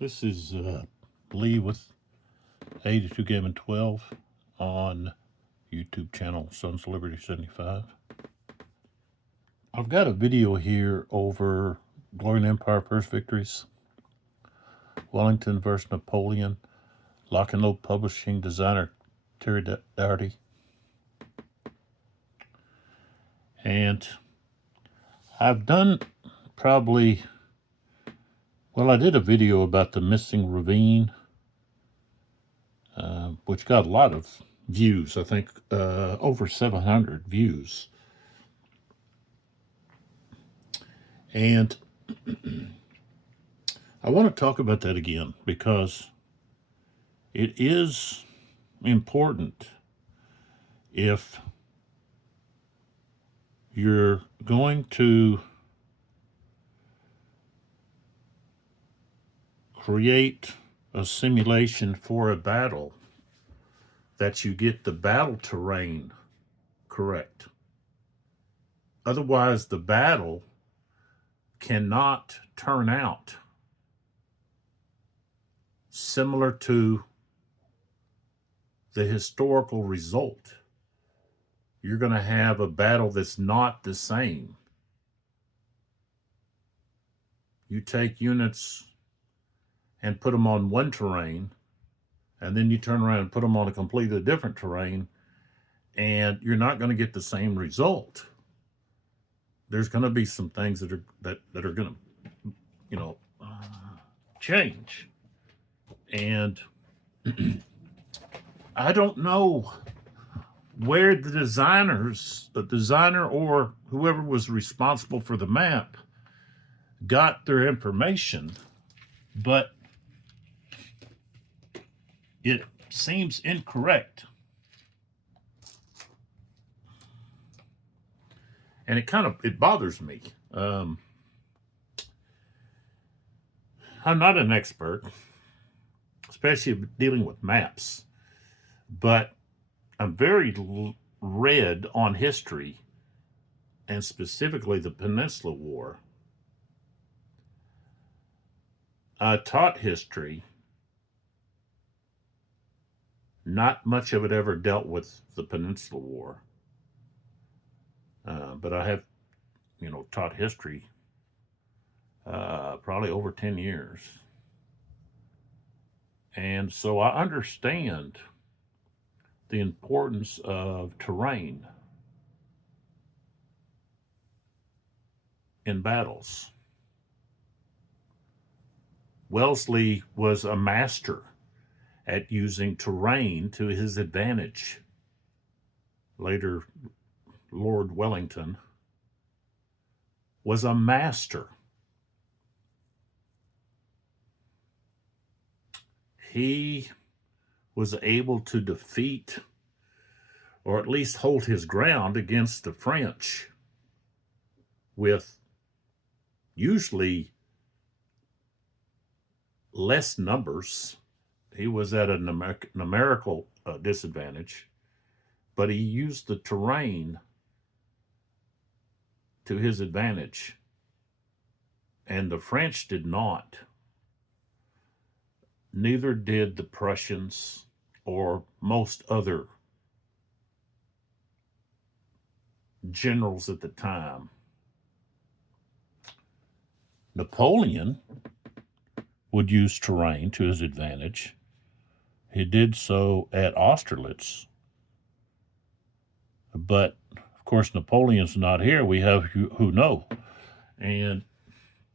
This is Lee with 82 Gaming 12 on YouTube channel Sons of Liberty 75. I've got a video here over Glory and Empire First Victories, Wellington versus Napoleon, Lock and Load Publishing, designer Terry Doherty. And I've done probably, I did a video about the missing ravine, which got a lot of views. I think over 700 views. And I want to talk about that again because it is important if you're going to create a simulation for a battle that you get the battle terrain correct. Otherwise, the battle cannot turn out similar to the historical result. You're going to have a battle that's not the same. You take units and put them on one terrain, and then you turn around and put them on a completely different terrain, and you're not going to get the same result. There's going to be some things that are going to, change. And I don't know where the designer or whoever was responsible for the map got their information, but it seems incorrect. And it bothers me. I'm not an expert, especially dealing with maps, but I'm very read on history, and specifically the Peninsula War. I taught history. Not much of it ever dealt with the Peninsula War. But I have, taught history probably over 10 years. And so I understand the importance of terrain in battles. Wellesley was a master at using terrain to his advantage. Later, Lord Wellington was a master. He was able to defeat, or at least hold his ground against the French with usually less numbers. He was at a numerical disadvantage, but he used the terrain to his advantage, and the French did not. Neither did the Prussians or most other generals at the time. Napoleon would use terrain to his advantage. He did so at Austerlitz. But, of course, Napoleon's not here. We have Huneau. And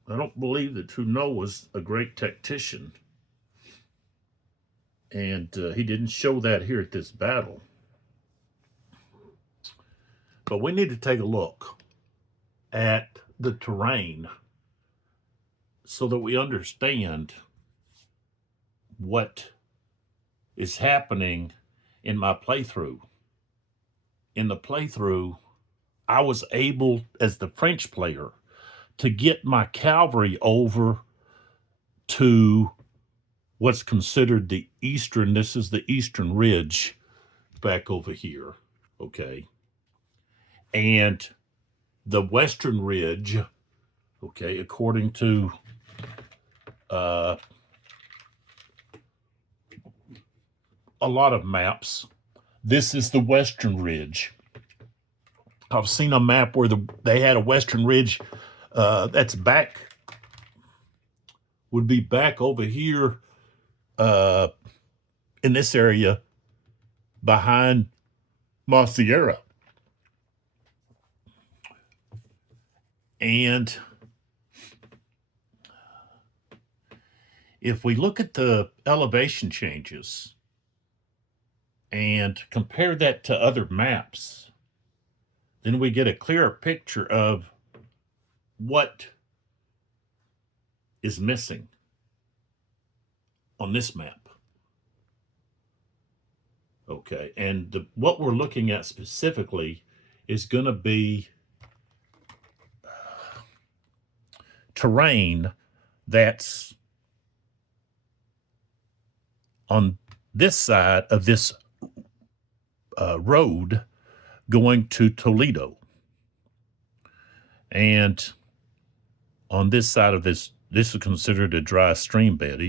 I don't believe that Huneau was a great tactician. And he didn't show that here at this battle. But we need to take a look at the terrain so that we understand what is happening in my playthrough. In the playthrough, I was able, as the French player, to get my cavalry over to what's considered the eastern, this is the eastern ridge back over here, okay? And the western ridge, okay, according to a lot of maps. This is the Western Ridge. I've seen a map where they had a Western Ridge that's back, would be back over here in this area behind Sierra. And if we look at the elevation changes and compare that to other maps, then we get a clearer picture of what is missing on this map. Okay, and what we're looking at specifically is going to be terrain that's on this side of this road going to Toledo. And on this side of this is considered a dry stream bed,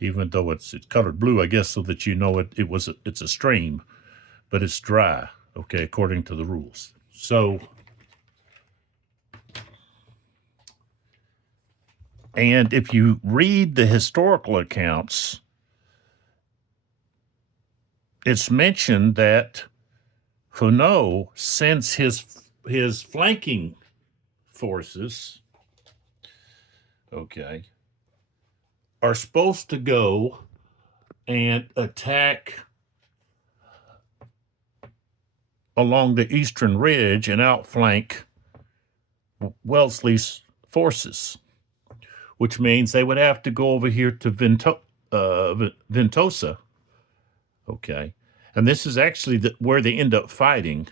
even though it's colored blue, I guess, so that you know it's a stream, but it's dry, okay, according to the rules. So, and if you read the historical accounts, it's mentioned that Huno sends his flanking forces, okay, are supposed to go and attack along the eastern ridge and outflank Wellesley's forces, which means they would have to go over here to Ventosa, okay, and this is actually where they end up fighting,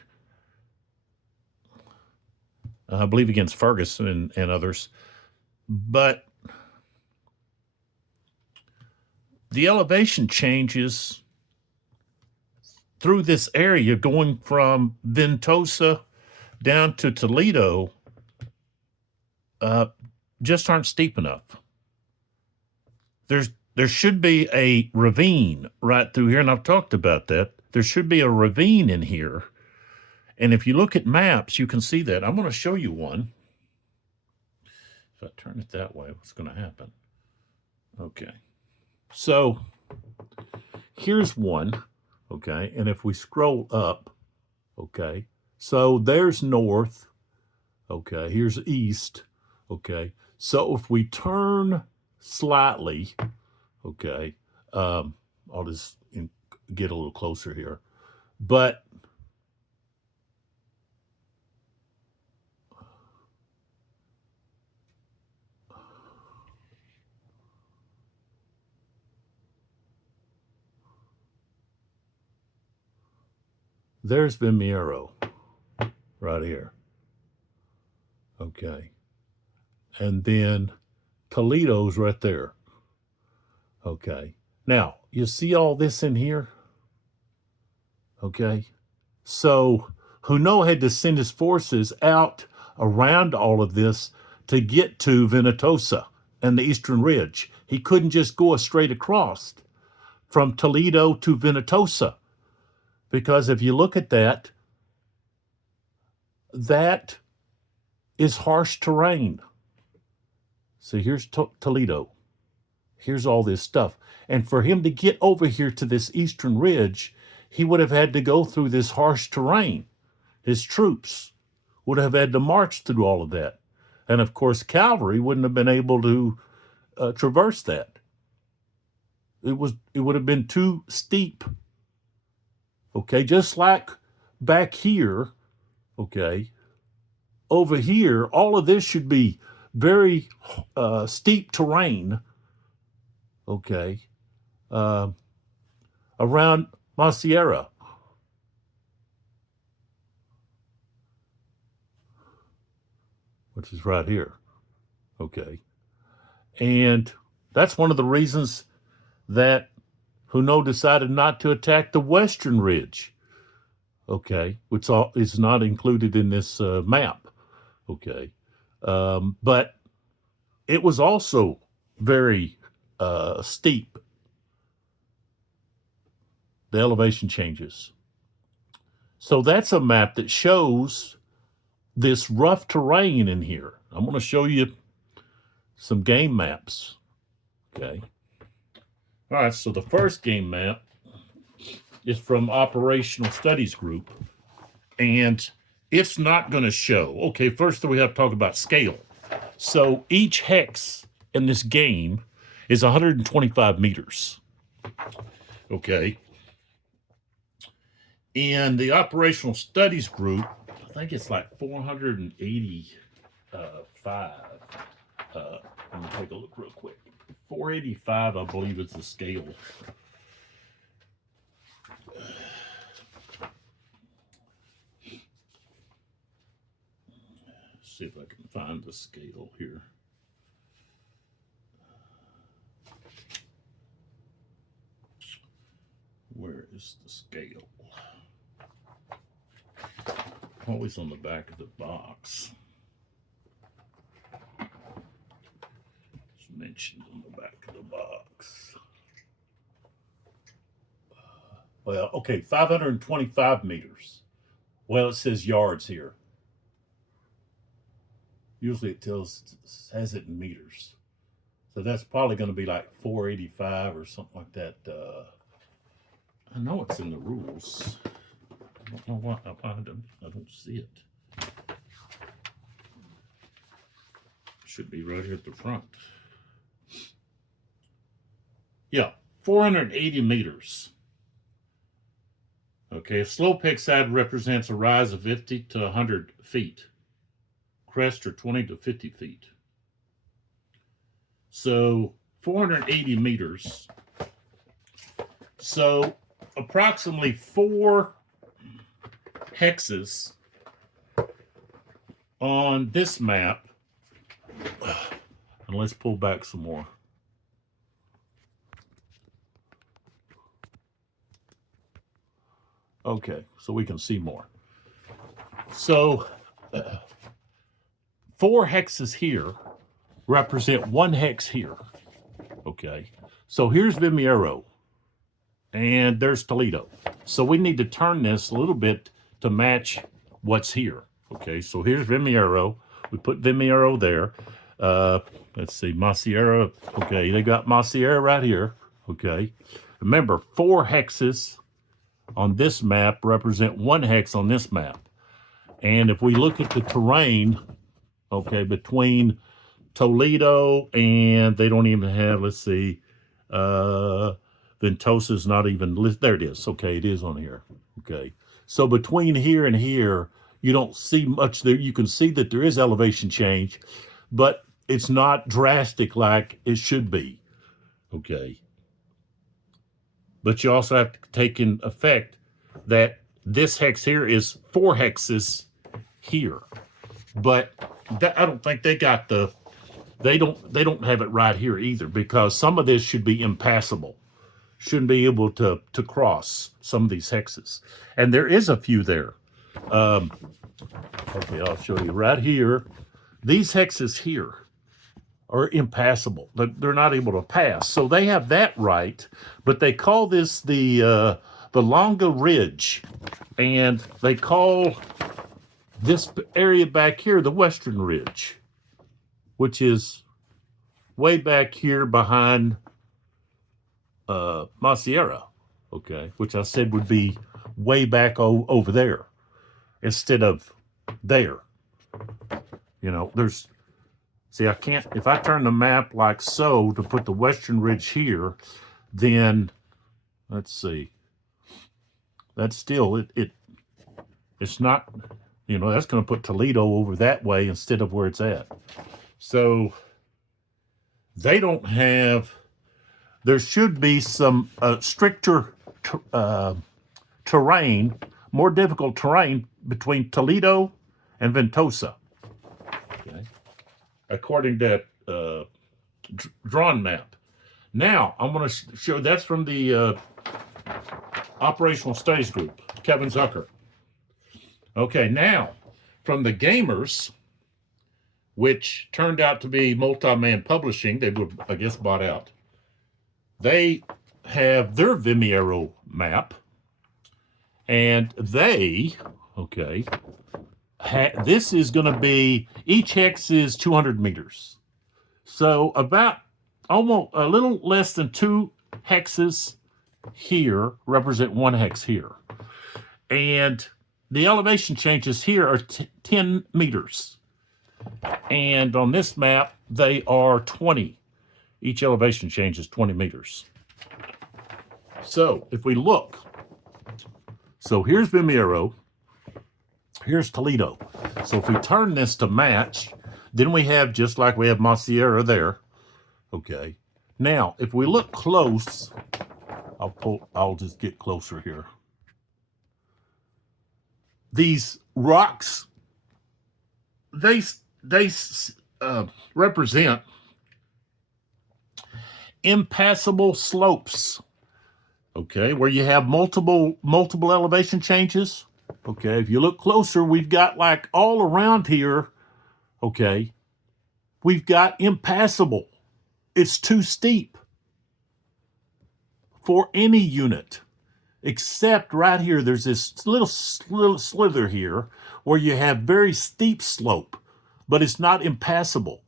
I believe against Ferguson and others, but the elevation changes through this area going from Ventosa down to Toledo just aren't steep enough. There should be a ravine right through here, and I've talked about that. There should be a ravine in here. And if you look at maps, you can see that. I'm going to show you one. If I turn it that way, what's going to happen? Okay. So here's one, okay? And if we scroll up, okay, so there's north, okay, here's east, okay. So if we turn slightly, okay, I'll just get a little closer here, but there's Vimiero right here. Okay. And then Toledo's right there. Okay. Now, you see all this in here? Okay. So Huno had to send his forces out around all of this to get to Ventosa and the Eastern Ridge. He couldn't just go straight across from Toledo to Ventosa, because if you look at that, that is harsh terrain. So here's Toledo. Here's all this stuff. And for him to get over here to this Eastern Ridge, he would have had to go through this harsh terrain. His troops would have had to march through all of that. And of course, cavalry wouldn't have been able to traverse that. It would have been too steep. Okay, just like back here, okay, over here, all of this should be very steep terrain, okay, around Sierra. Which is right here, okay. And that's one of the reasons that Huno decided not to attack the Western Ridge, okay, which is not included in this map, okay. But it was also very steep. the elevation changes. So that's a map that shows this rough terrain in here. I'm going to show you some game maps. Okay. All right, so the first game map is from Operational Studies Group, and it's not going to show. Okay, first we have to talk about scale. So each hex in this game is 125 meters. Okay. In the Operational Studies Group, I think it's like 485. Let me take a look real quick. 485, I believe, is the scale. See if I can find the scale here. Where is the scale? Always on the back of the box. It's mentioned on the back of the box. Well, okay, 525 meters. Well, it says yards here. Usually it has it in meters. So that's probably going to be like 485 or something like that. I know it's in the rules. I don't know why I don't see it. Should be right here at the front. Yeah, 480 meters. Okay, a slope side represents a rise of 50 to 100 feet. Crest are 20 to 50 feet. So 480 meters. So approximately 4 hexes on this map. And let's pull back some more. Okay, so we can see more. So 4 hexes here represent 1 hex here. Okay, so here's Vimiero, and there's Toledo. So we need to turn this a little bit to match what's here. Okay, so here's Vimiero. We put Vimiero there. Let's see, Maciera. Okay, they got Maciera right here. Okay, remember 4 hexes on this map represent 1 hex on this map. And if we look at the terrain, okay, between Toledo and they don't even have, let's see, Ventosa's not even, there it is. Okay, it is on here. Okay, so between here and here, you don't see much there. You can see that there is elevation change, but it's not drastic like it should be. Okay. But you also have to take in effect that this hex here is 4 hexes here. But that, I don't think they got the, they don't have it right here either, because some of this should be impassable. Shouldn't be able to cross some of these hexes. And there is a few there. Okay, I'll show you right here. These hexes here are impassable. They're not able to pass. So they have that right, but they call this the Longa Ridge, and they call this area back here the Western Ridge, which is way back here behind Maciera, okay, which I said would be way back over there instead of there. You know, there's, see, I can't, if I turn the map like so to put the Western Ridge here, then, let's see, that's still, it's not, you know, that's going to put Toledo over that way instead of where it's at. So, they don't have, there should be some stricter terrain, more difficult terrain between Toledo and Ventosa. Okay. According to drawn map. Now, I'm going to show, that's from the Operational Studies Group, Kevin Zucker. Okay, now, from the Gamers, which turned out to be Multi-Man Publishing, they were, I guess, bought out. They have their Vimiero map, And they, okay, this is going to be, each hex is 200 meters. So about almost a little less than 2 hexes here represent 1 hex here. And the elevation changes here are 10 meters. And on this map, they are 20. Each elevation change is 20 meters. So if we look, so here's Vimiero, here's Toledo. So if we turn this to match, then we have, just like we have Masiera there. Okay. Now, if we look close, I'll just get closer here. These rocks, they represent impassable slopes. Okay, where you have multiple elevation changes. Okay, if you look closer, we've got like all around here, okay, we've got impassable. It's too steep for any unit, except right here, there's this little slither here where you have very steep slope, but it's not impassable.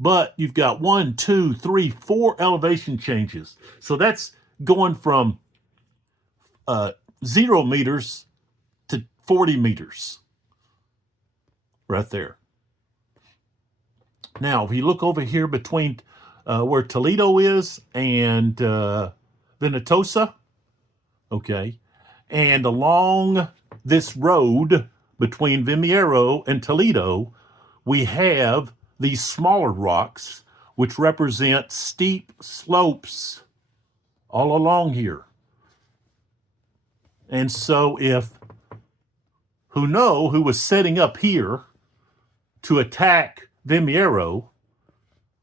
But you've got 1, 2, 3, 4 elevation changes. So that's going from 0 meters to 40 meters right there. Now, if you look over here between where Toledo is and Venetosa, okay, and along this road between Vimiero and Toledo, we have these smaller rocks which represent steep slopes all along here. And so if who was setting up here to attack Vimiero,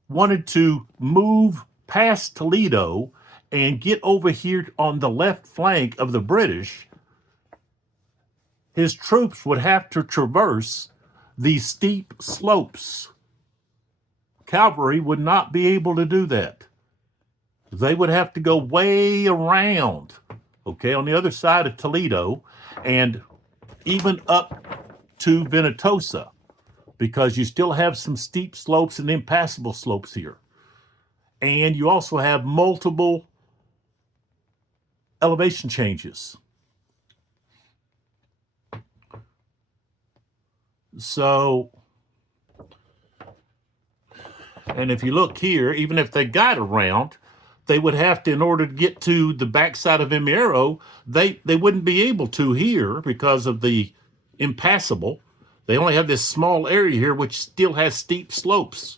wanted to move past Toledo and get over here on the left flank of the British, his troops would have to traverse these steep slopes. Cavalry would not be able to do that. They would have to go way around, okay, on the other side of Toledo and even up to Venetosa, because you still have some steep slopes and impassable slopes here. And you also have multiple elevation changes. So, and if you look here, even if they got around, they would have to, in order to get to the backside of Vimiero, they wouldn't be able to here because of the impassable. They only have this small area here which still has steep slopes,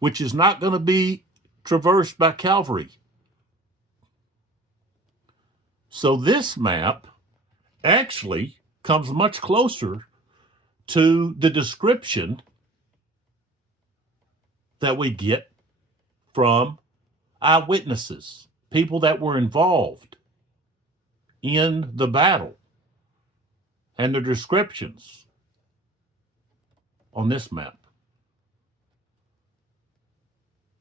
which is not going to be traversed by cavalry. So this map actually comes much closer to the description that we get from eyewitnesses, people that were involved in the battle, and the descriptions on this map.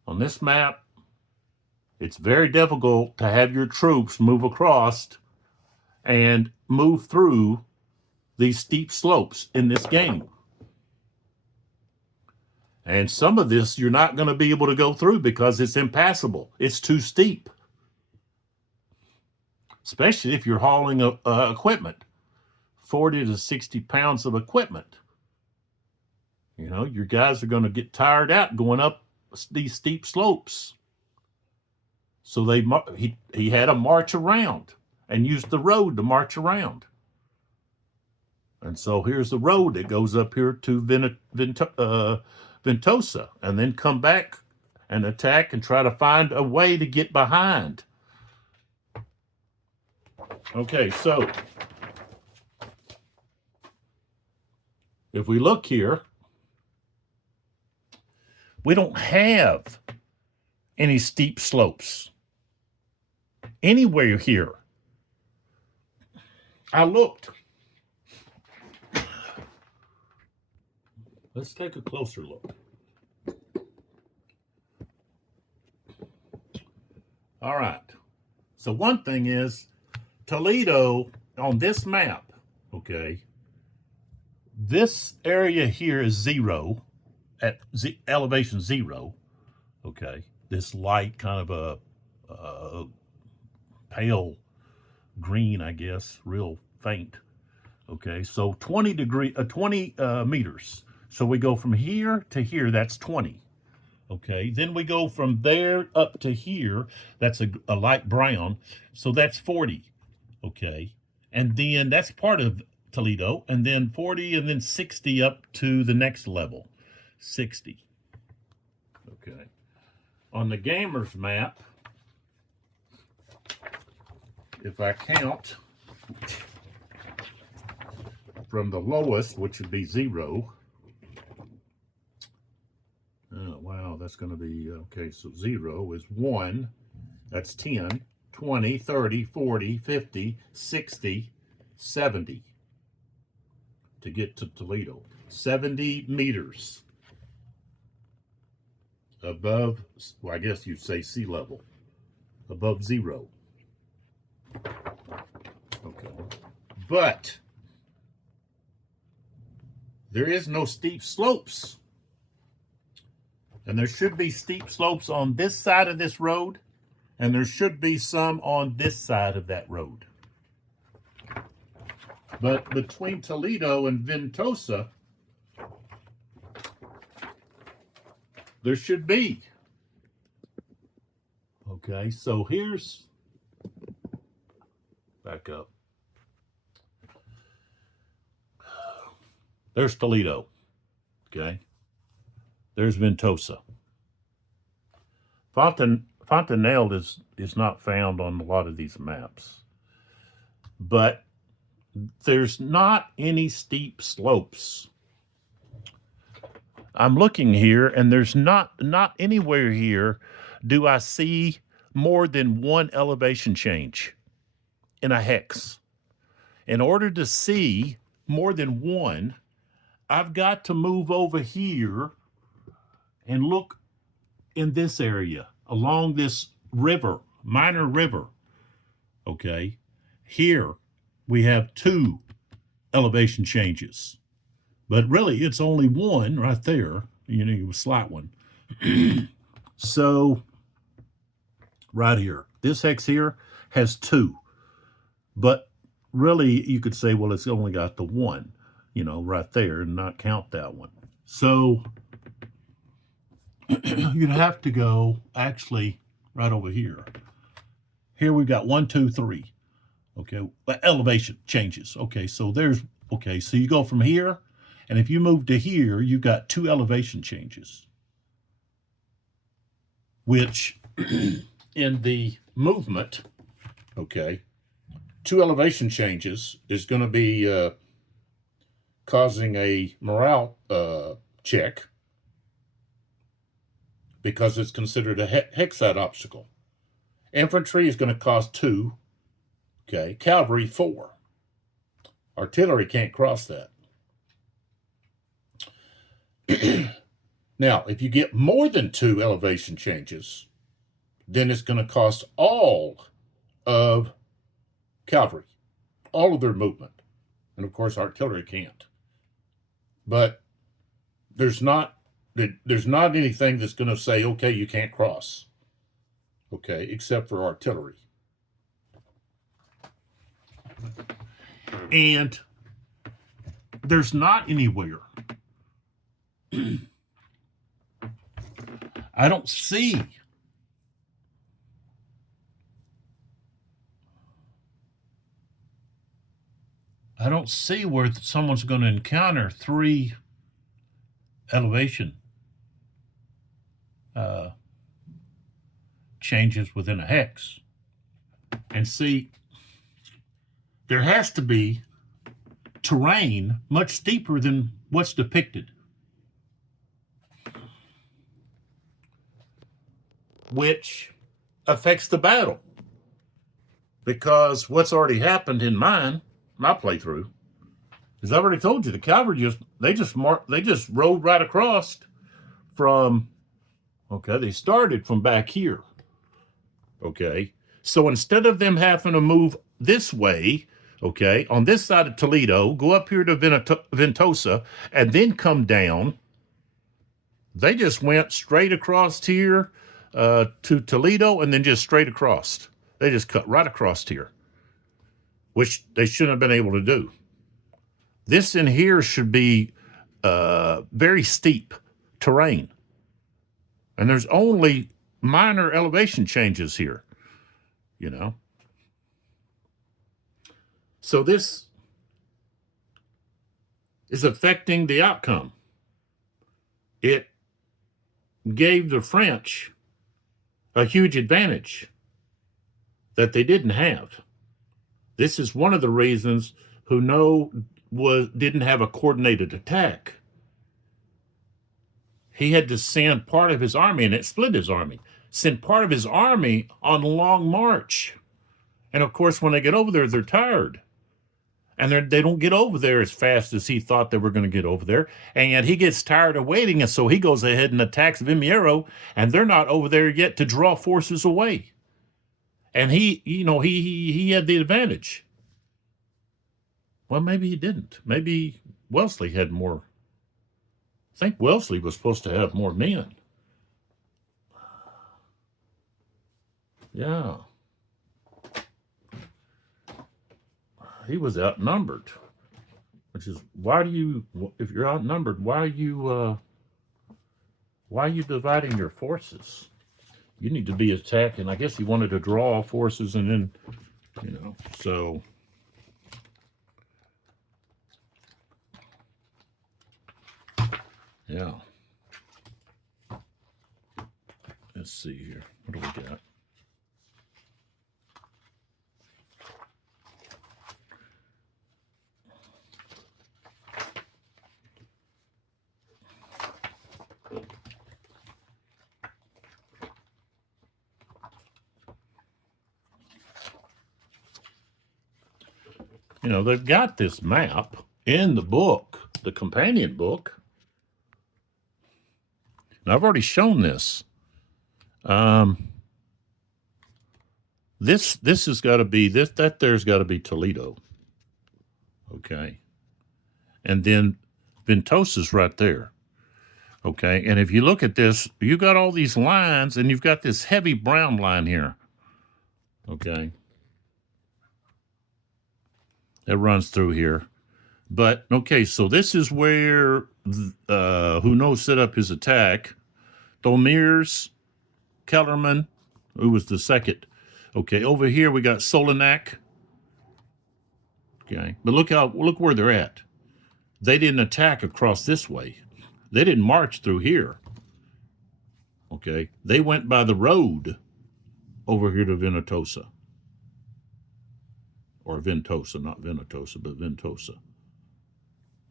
On this map, it's very difficult to have your troops move across and move through these steep slopes in this game. And some of this you're not going to be able to go through because it's impassable. It's too steep. Especially if you're hauling equipment, 40 to 60 pounds of equipment. You know, your guys are going to get tired out going up these steep slopes. So he had to march around and use the road to march around. And so here's the road that goes up here to Ventosa, and then come back and attack and try to find a way to get behind. Okay, so if we look here, we don't have any steep slopes anywhere here. I looked. Let's take a closer look. All right. So one thing is, Toledo on this map Okay. This area here is 0 at elevation 0. Okay. This light kind of a pale green, I guess, real faint. Okay. So 20 meters. So we go from here to here, that's 20. Okay, then we go from there up to here, that's a light brown, so that's 40. Okay, and then that's part of Toledo, and then 40, and then 60 up to the next level, 60. Okay, on the gamer's map, if I count from the lowest, which would be 0. Oh, wow, that's going to be, okay, so 0 is 1, that's 10, 20, 30, 40, 50, 60, 70 to get to Toledo. 70 meters above, well, I guess you'd say sea level, above 0. Okay. But there is no steep slopes. And there should be steep slopes on this side of this road, and there should be some on this side of that road. But between Toledo and Ventosa, there should be. Okay, so here's, back up. There's Toledo. Okay. There's Ventosa. Fontanelle is not found on a lot of these maps. But there's not any steep slopes. I'm looking here, and there's not anywhere here do I see more than one elevation change in a hex. In order to see more than one, I've got to move over here and look in this area along this river, minor river. Okay, here we have 2 elevation changes, but really it's only 1 right there. You know, a slight one. So right here, this hex here has 2, but really you could say, well, it's only got the 1, you know, right there, and not count that one. So you'd have to go actually right over here. Here we've got 1, 2, 3. Okay, elevation changes. Okay, so there's, okay, so you go from here, and if you move to here, you've got 2 elevation changes, which in the movement, okay, 2 elevation changes is going to be causing a morale check, because it's considered a hexite obstacle. Infantry is going to cost 2. Okay, cavalry 4. Artillery can't cross that. Now, if you get more than 2 elevation changes, then it's going to cost all of cavalry, all of their movement. And of course, artillery can't. But there's not anything that's going to say, okay, you can't cross. Okay, except for artillery. And there's not anywhere. I don't see where someone's going to encounter 3 elevation changes within a hex. And see, there has to be terrain much steeper than what's depicted, which affects the battle. Because what's already happened in my playthrough, is I've already told you, the cavalry they just rode right across from, okay, they started from back here. Okay, so instead of them having to move this way Okay, on this side of Toledo, go up here to Ventosa, and then come down. They just went straight across here to Toledo, and then just straight across. They just cut right across here, which they shouldn't have been able to do. This in here should be very steep terrain, and there's only minor elevation changes here, you know. So this is affecting the outcome. It gave the French a huge advantage that they didn't have. This is one of the reasons Huneau didn't have a coordinated attack. He had to send part of his army, and it split his army, send part of his army on a long march. And of course, when they get over there, they're tired. And they don't get over there as fast as he thought they were going to get over there. And yet he gets tired of waiting, and so he goes ahead and attacks Vimiero, and they're not over there yet to draw forces away. And he had the advantage. Well, maybe he didn't. Maybe Wellesley had more. I think Wellesley was supposed to have more men. Yeah. He was outnumbered, which is if you're outnumbered, why are you dividing your forces? You need to be attacking. I guess he wanted to draw forces and then, so. Yeah. Let's see here. What do we got? They've got this map in the book, the companion book. And I've already shown this. This has got to be there's got to be Toledo. Okay. And then Ventosa's right there. Okay. And if you look at this, you got all these lines, and you've got this heavy brown line here. Okay. That runs through here. But, okay, so this is where Huneau set up his attack. Dolmiers, Kellerman, who was the second. Okay, over here we got Solinac. Okay, but look where they're at. They didn't attack across this way. They didn't march through here. Okay, they went by the road over here to Ventosa. Or Ventosa, not Ventosa, but Ventosa.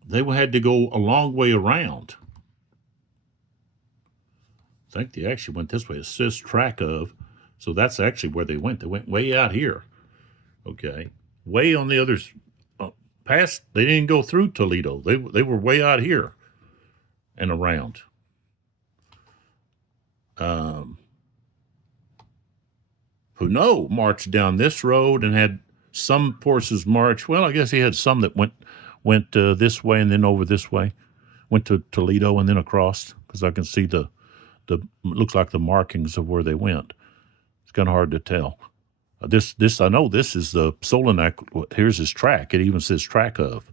They had to go a long way around. I think they actually went this way. It says track of. So that's actually where they went. They went way out here. Okay. Way on the others. Past, they didn't go through Toledo. They were way out here and around. Huneau marched down this road and had some forces march. Well, I guess he had some that went this way and then over this way, went to Toledo and then across, because I can see the looks like the markings of where they went. It's kind of hard to tell. This I know this is the Solinac. Here's his track. It even says track of.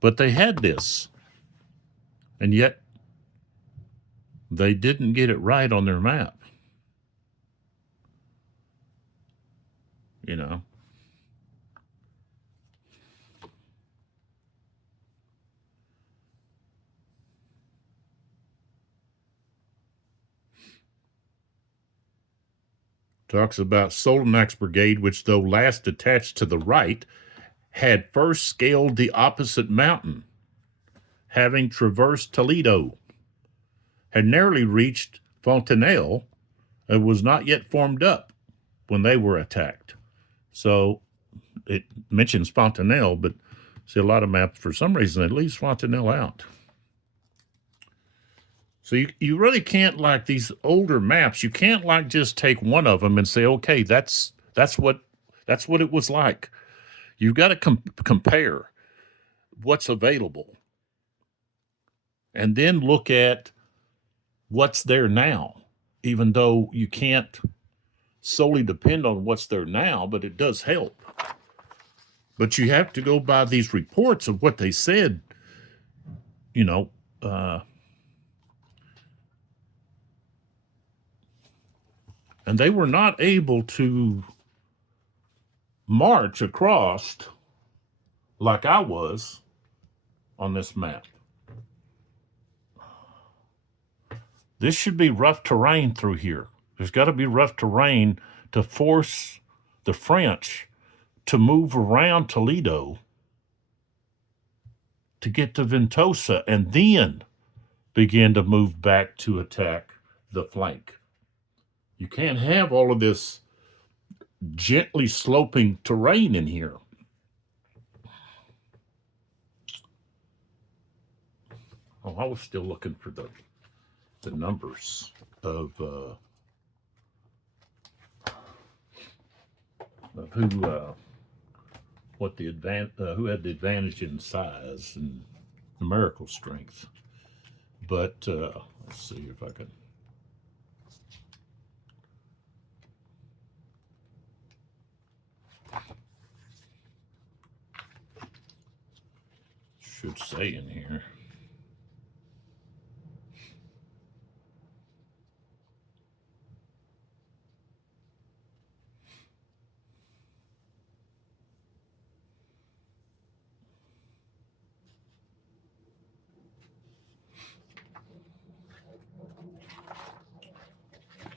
But they had this, and yet they didn't get it right on their map. Talks about Solinac's brigade, which, though last attached to the right, had first scaled the opposite mountain, having traversed Toledo, had nearly reached Fontenelle, and was not yet formed up when they were attacked. So it mentions Fontenelle, but see, a lot of maps, for some reason, it leaves Fontenelle out. So you really can't, like these older maps, you can't just take one of them and say, okay, that's what it was like. You've got to compare what's available and then look at what's there now, even though you can't solely depend on what's there now, but it does help. But you have to go by these reports of what they said, you know, and they were not able to march across like I was on this map. This should be rough terrain through here. There's got to be rough terrain to force the French to move around Toledo to get to Ventosa and then begin to move back to attack the flank. You can't have all of this gently sloping terrain in here. Oh, I was still looking for the numbers of who what the who had the advantage in size and numerical strength. But let's see if I can. Should say in here.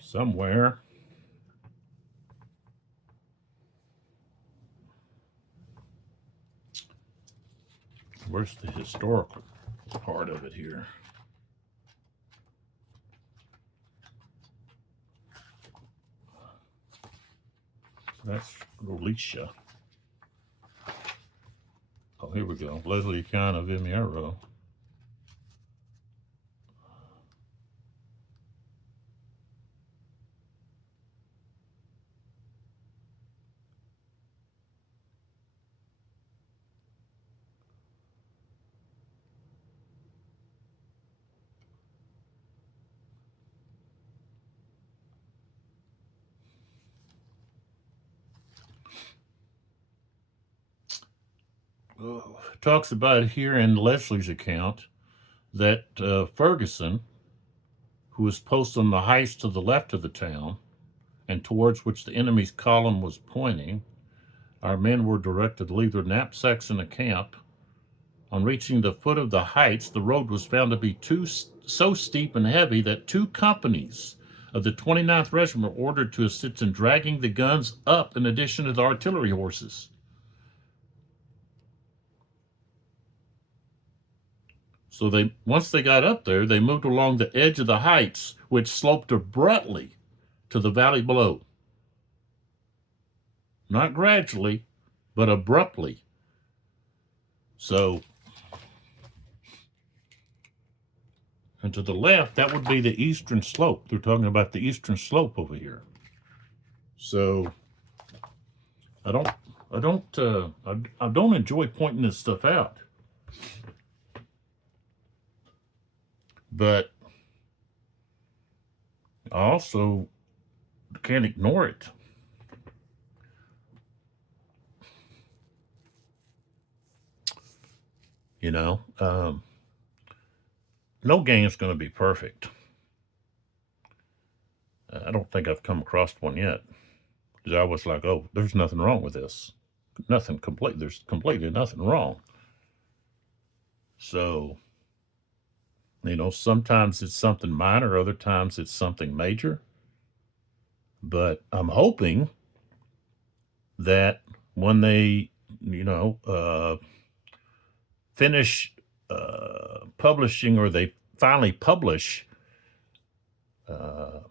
Somewhere. Where's the historical part of it here? That's Galicia. Oh, here we go. Leslie Khan of Vimiero. Talks about here in Leslie's account that Ferguson, who was posted on the heights to the left of the town and towards which the enemy's column was pointing, our men were directed to leave their knapsacks in the camp. On reaching the foot of the heights, the road was found to be so steep and heavy that 2 companies of the 29th Regiment were ordered to assist in dragging the guns up in addition to the artillery horses. So once they got up there, they moved along the edge of the heights, which sloped abruptly to the valley below. Not gradually, but abruptly. So, and to the left, that would be the eastern slope. They're talking about the eastern slope over here. So, I don't enjoy pointing this stuff out. But I also can't ignore it. You know, no game is going to be perfect. I don't think I've come across one yet. Because I was like, oh, there's nothing wrong with this. There's completely nothing wrong. So, you know, sometimes it's something minor, other times it's something major. But I'm hoping that when they, you know, finish publishing, or they finally publish the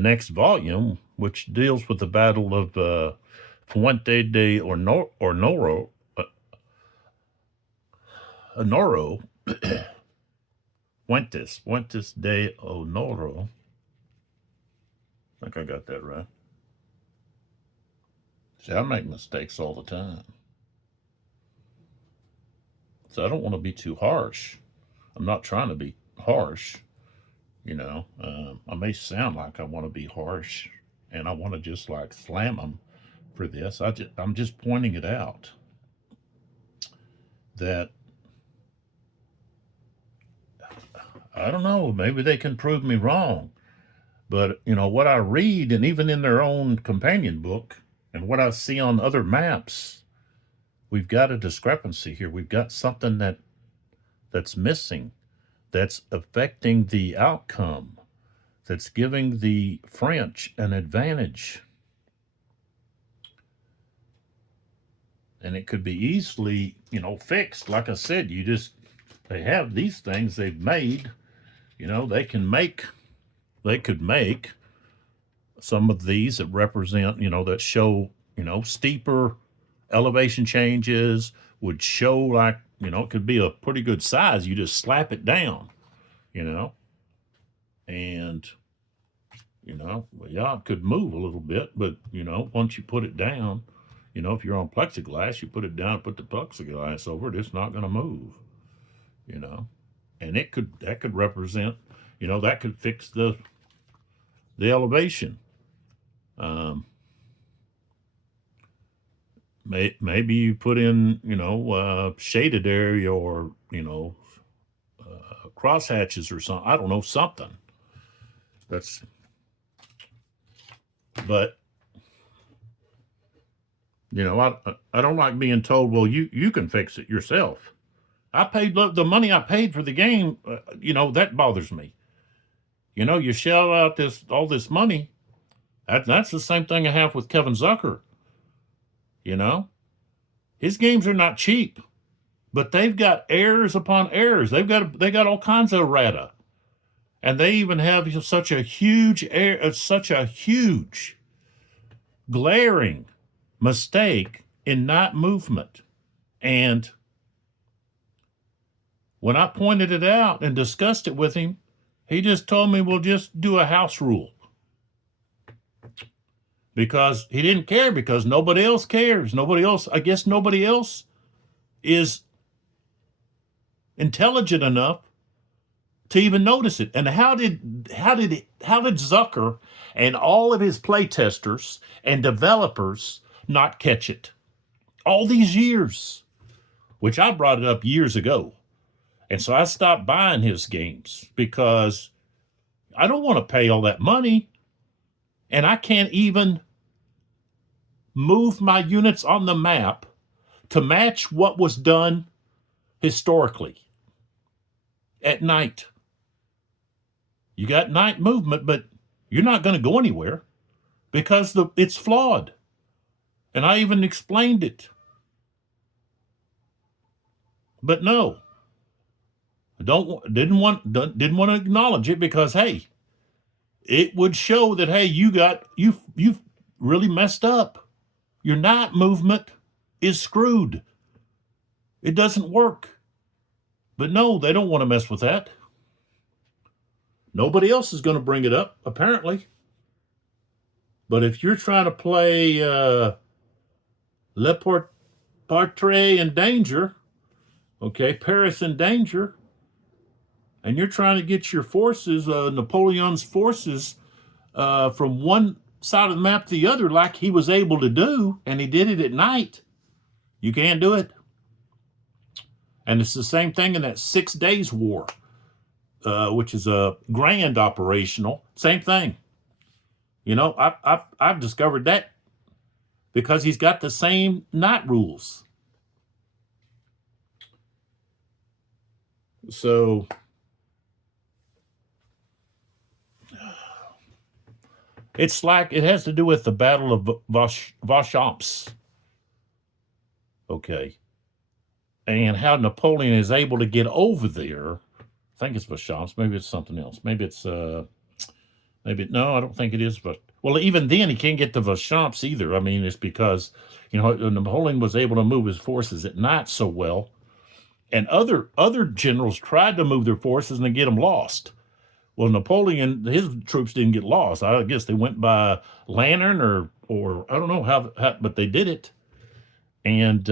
next volume, which deals with the Battle of Fuente de Onoro, Fuentes de Onoro. I think I got that right. See, I make mistakes all the time. I don't want to be too harsh. I'm not trying to be harsh. I may sound like I want to be harsh, and I want to just like slam them for this. I'm just pointing it out that I don't know. Maybe they can prove me wrong, but what I read, and even in their own companion book, and what I see on other maps, we've got a discrepancy here. We've got something that's missing, that's affecting the outcome, that's giving the French an advantage. And it could be easily, fixed. Like I said, they have these things they've made. They could make some of these that represent, that show, steeper elevation changes, would show like, it could be a pretty good size. You just slap it down, and, yeah, it could move a little bit, but, once you put it down, if you're on plexiglass, you put it down, put the plexiglass over it, it's not going to move, and that could represent, that could fix the elevation. Maybe you put in, shaded area, or, crosshatches or something. I don't know, something. But I don't like being told, well, you can fix it yourself. I paid the money I paid for the game. That bothers me. You shell out all this money. That's the same thing I have with Kevin Zucker. His games are not cheap, but they've got errors upon errors. They got all kinds of errata, and they even have such a huge glaring mistake in night movement. And when I pointed it out and discussed it with him, he just told me, we'll just do a house rule. Because he didn't care, because nobody else cares. I guess nobody else is intelligent enough to even notice it. And how did Zucker and all of his playtesters and developers not catch it? All these years, which I brought it up years ago. And so I stopped buying his games because I don't want to pay all that money, and I can't even move my units on the map to match what was done historically at night. You got night movement, but you're not going to go anywhere because it's flawed. And I even explained it. But no, didn't want to acknowledge it, because hey, it would show that, hey, you've really messed up. Your night movement is screwed. It doesn't work. But no, they don't want to mess with that. Nobody else is going to bring it up, apparently. But if you're trying to play Le Portrait in danger, okay, Paris in danger, and you're trying to get your forces, Napoleon's forces, from one side of the map to the other, like he was able to do, and he did it at night, you can't do it. And it's the same thing in that 6 Days War, which is a grand operational. Same thing. I've discovered that because he's got the same night rules. So it's like it has to do with the Battle of Vauchamps. Okay. And how Napoleon is able to get over there. I think it's Vauchamps. Maybe it's something else. Maybe it's, no, I don't think it is. But, well, even then, he can't get to Vauchamps either. I mean, it's because, Napoleon was able to move his forces at night so well. And other generals tried to move their forces and they get them lost. Well, Napoleon, his troops didn't get lost. I guess they went by lantern or I don't know how, but they did it. And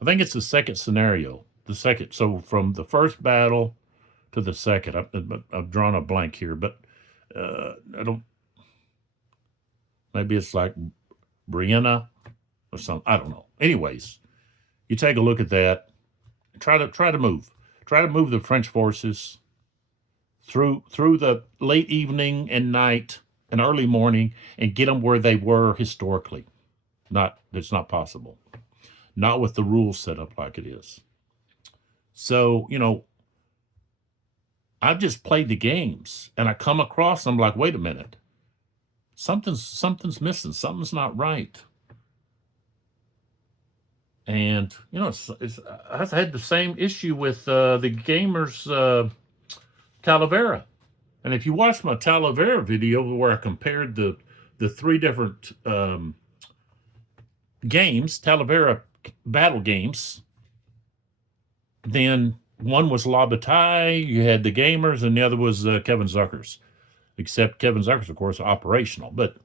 I think it's the second scenario. The second. So from the first battle to the second, I've drawn a blank here, but I don't. Maybe it's like Brianna or something. I don't know. Anyways, you take a look at that. Try to move the French forces through the late evening and night and early morning and get them where they were historically. It's not possible. Not with the rules set up like it is. So, I've just played the games and I come across, I'm like, wait a minute. Something's missing. Something's not right. And, I've had the same issue with the gamers Talavera. And if you watch my Talavera video where I compared the three different games, Talavera battle games, then one was La Bataille, you had the gamers, and the other was Kevin Zucker's. Except Kevin Zucker's, of course, operational. But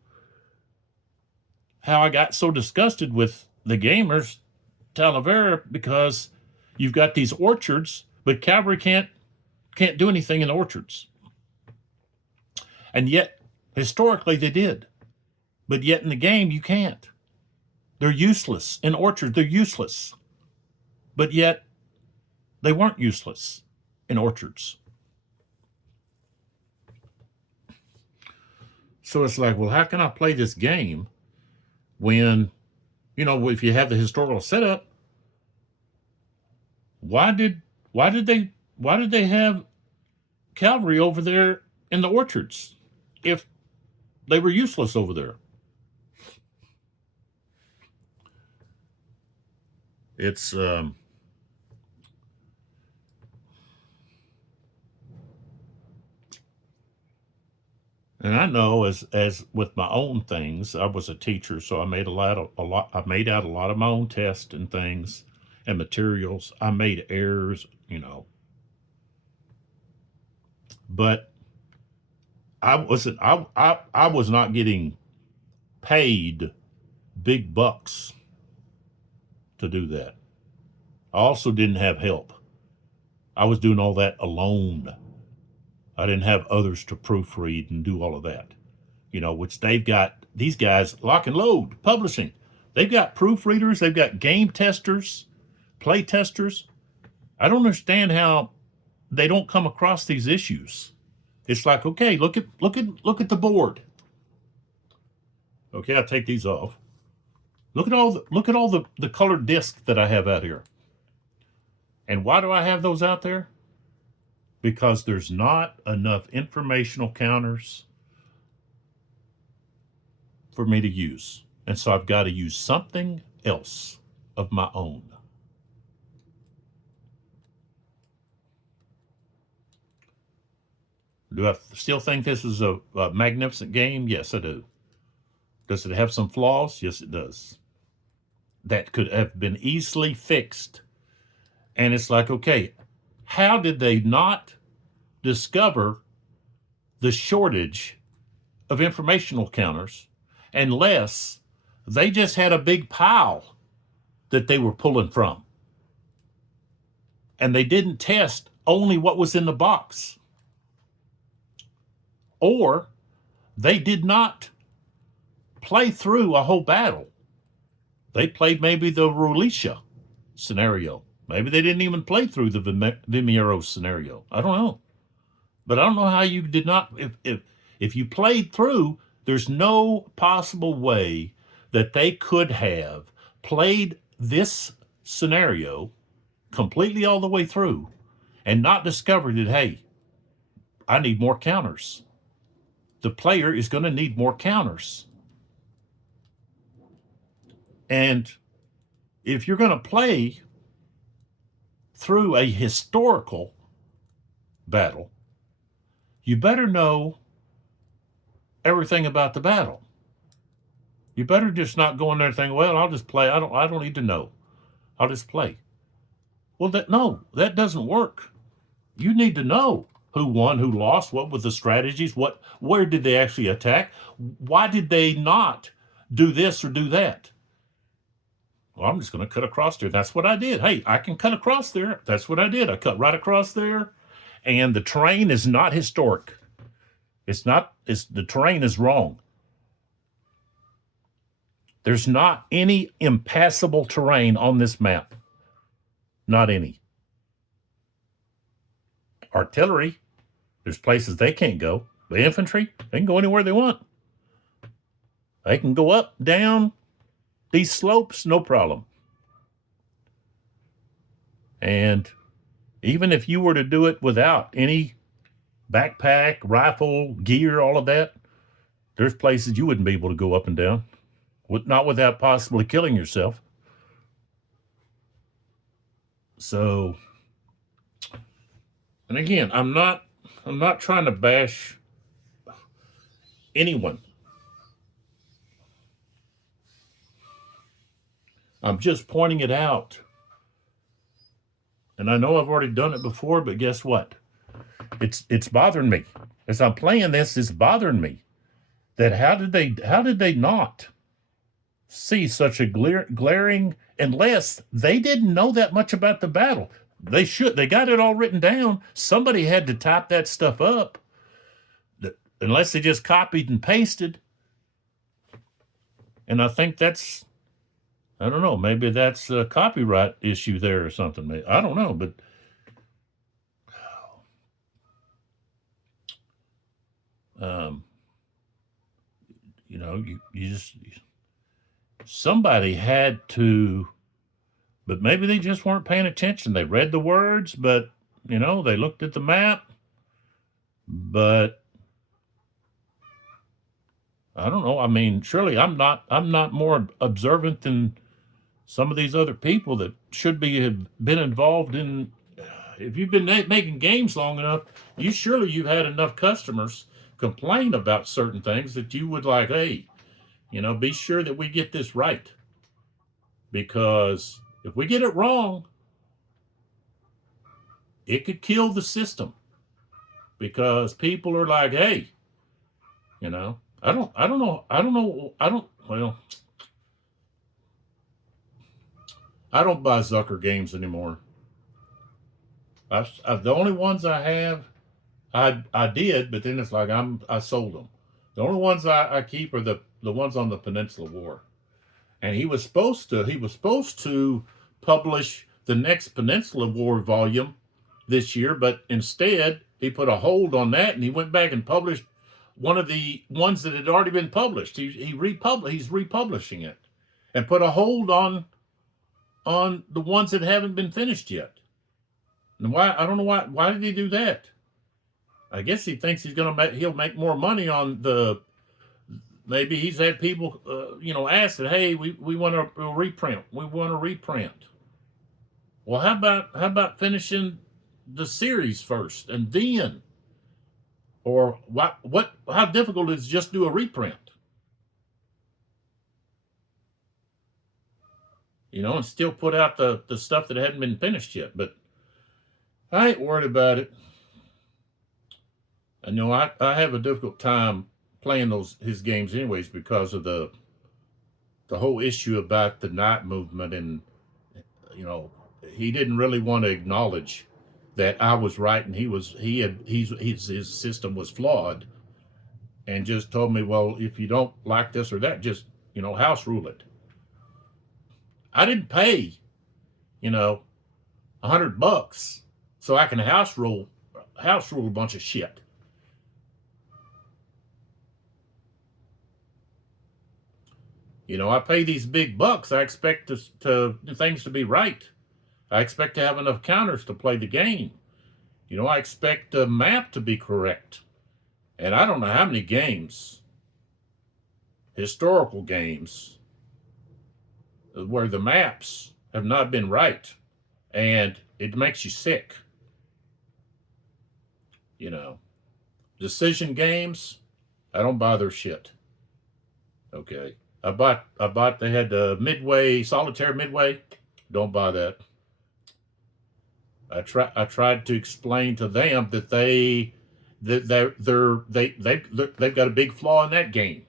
how I got so disgusted with the gamers, Talavera, because you've got these orchards, but cavalry can't do anything in the orchards. And yet, historically, they did. But yet in the game, you can't. They're useless. In orchards, they're useless. But yet, they weren't useless in orchards. So it's like, well, how can I play this game when, if you have the historical setup, why did they have cavalry over there in the orchards if they were useless over there? It's and I know as with my own things, I was a teacher, so I made I made out a lot of my own tests and things and materials. I made errors, but I wasn't I was not getting paid big bucks to do that. I also didn't have help. I was doing all that alone. I didn't have others to proofread and do all of that, which they've got these guys, Lock and Load Publishing. They've got proofreaders, they've got game testers, play testers. I don't understand how they don't come across these issues. It's like, okay, look at the board. Okay, I'll take these off. Look at all the colored discs that I have out here. And why do I have those out there? Because there's not enough informational counters for me to use. And so I've got to use something else of my own. Do I still think this is a magnificent game? Yes, I do. Does it have some flaws? Yes, it does. That could have been easily fixed. And it's like, okay, how did they not discover the shortage of informational counters unless they just had a big pile that they were pulling from? And they didn't test only what was in the box. Or they did not play through a whole battle. They played maybe the Rulicia scenario. Maybe they didn't even play through the Vimiero scenario. I don't know. But I don't know how you did not, if you played through, there's no possible way that they could have played this scenario completely all the way through and not discovered that, hey, I need more counters. The player is going to need more counters. And if you're going to play through a historical battle, you better know everything about the battle. You better just not go in there and think, well, I'll just play. I don't need to know. I'll just play. Well, that doesn't work. You need to know who won, who lost, what were the strategies, where did they actually attack? Why did they not do this or do that? Well, I'm just going to cut across there. That's what I did. Hey, I can cut across there. That's what I did. I cut right across there. And the terrain is not historic. It's not, the terrain is wrong. There's not any impassable terrain on this map. Not any. Artillery, there's places they can't go. The infantry, they can go anywhere they want. They can go up, down, these slopes, no problem. And even if you were to do it without any backpack, rifle, gear, all of that, there's places you wouldn't be able to go up and down, not without possibly killing yourself. So, and again, I'm not trying to bash anyone. I'm just pointing it out. And I know I've already done it before, but guess what? It's bothering me. As I'm playing this, it's bothering me. That how did they not see such a glaring, unless they didn't know that much about the battle. They got it all written down. Somebody had to type that stuff up. Unless they just copied and pasted. And I think that's, I don't know, maybe that's a copyright issue there or something. I don't know, but you know, you just, somebody had to, but maybe they just weren't paying attention. They read the words, but, you know, they looked at the map, but I don't know. I mean, surely I'm not more observant than some of these other people that should have been involved in. If you've been making games long enough, you've had enough customers complain about certain things that you would like, hey, you know, be sure that we get this right. Because if we get it wrong, it could kill the system. Because people are like, hey, you know, well, I don't buy Zucker games anymore. The only ones I have, I did, but then it's like I sold them. The only ones I keep are the ones on the Peninsula War. And he was supposed to publish the next Peninsula War volume this year, but instead he put a hold on that, and he went back and published one of the ones that had already been published. He's republishing it, and put a hold on the ones that haven't been finished yet. And why? I don't know why. Why did he do that? I guess he thinks he'll make more money on the. Maybe he's had people, ask that, hey, we want a reprint. We want a reprint. Well, how about finishing the series first, and then, or how difficult is just do a reprint? And still put out the stuff that hadn't been finished yet. But I ain't worried about it. I know I have a difficult time playing his games anyways, because of the whole issue about the night movement, and he didn't really want to acknowledge that I was right and his system was flawed, and just told me, well, if you don't like this or that, just house rule it. I didn't pay $100 so I can house rule a bunch of shit. I pay these big bucks. I expect things to be right. I expect to have enough counters to play the game. I expect the map to be correct. And I don't know how many games, historical games, where the maps have not been right. And it makes you sick. Decision games, I don't buy their shit. Okay. I bought they had Midway, Solitaire Midway. Don't buy that. I tried to explain to them that they've got a big flaw in that game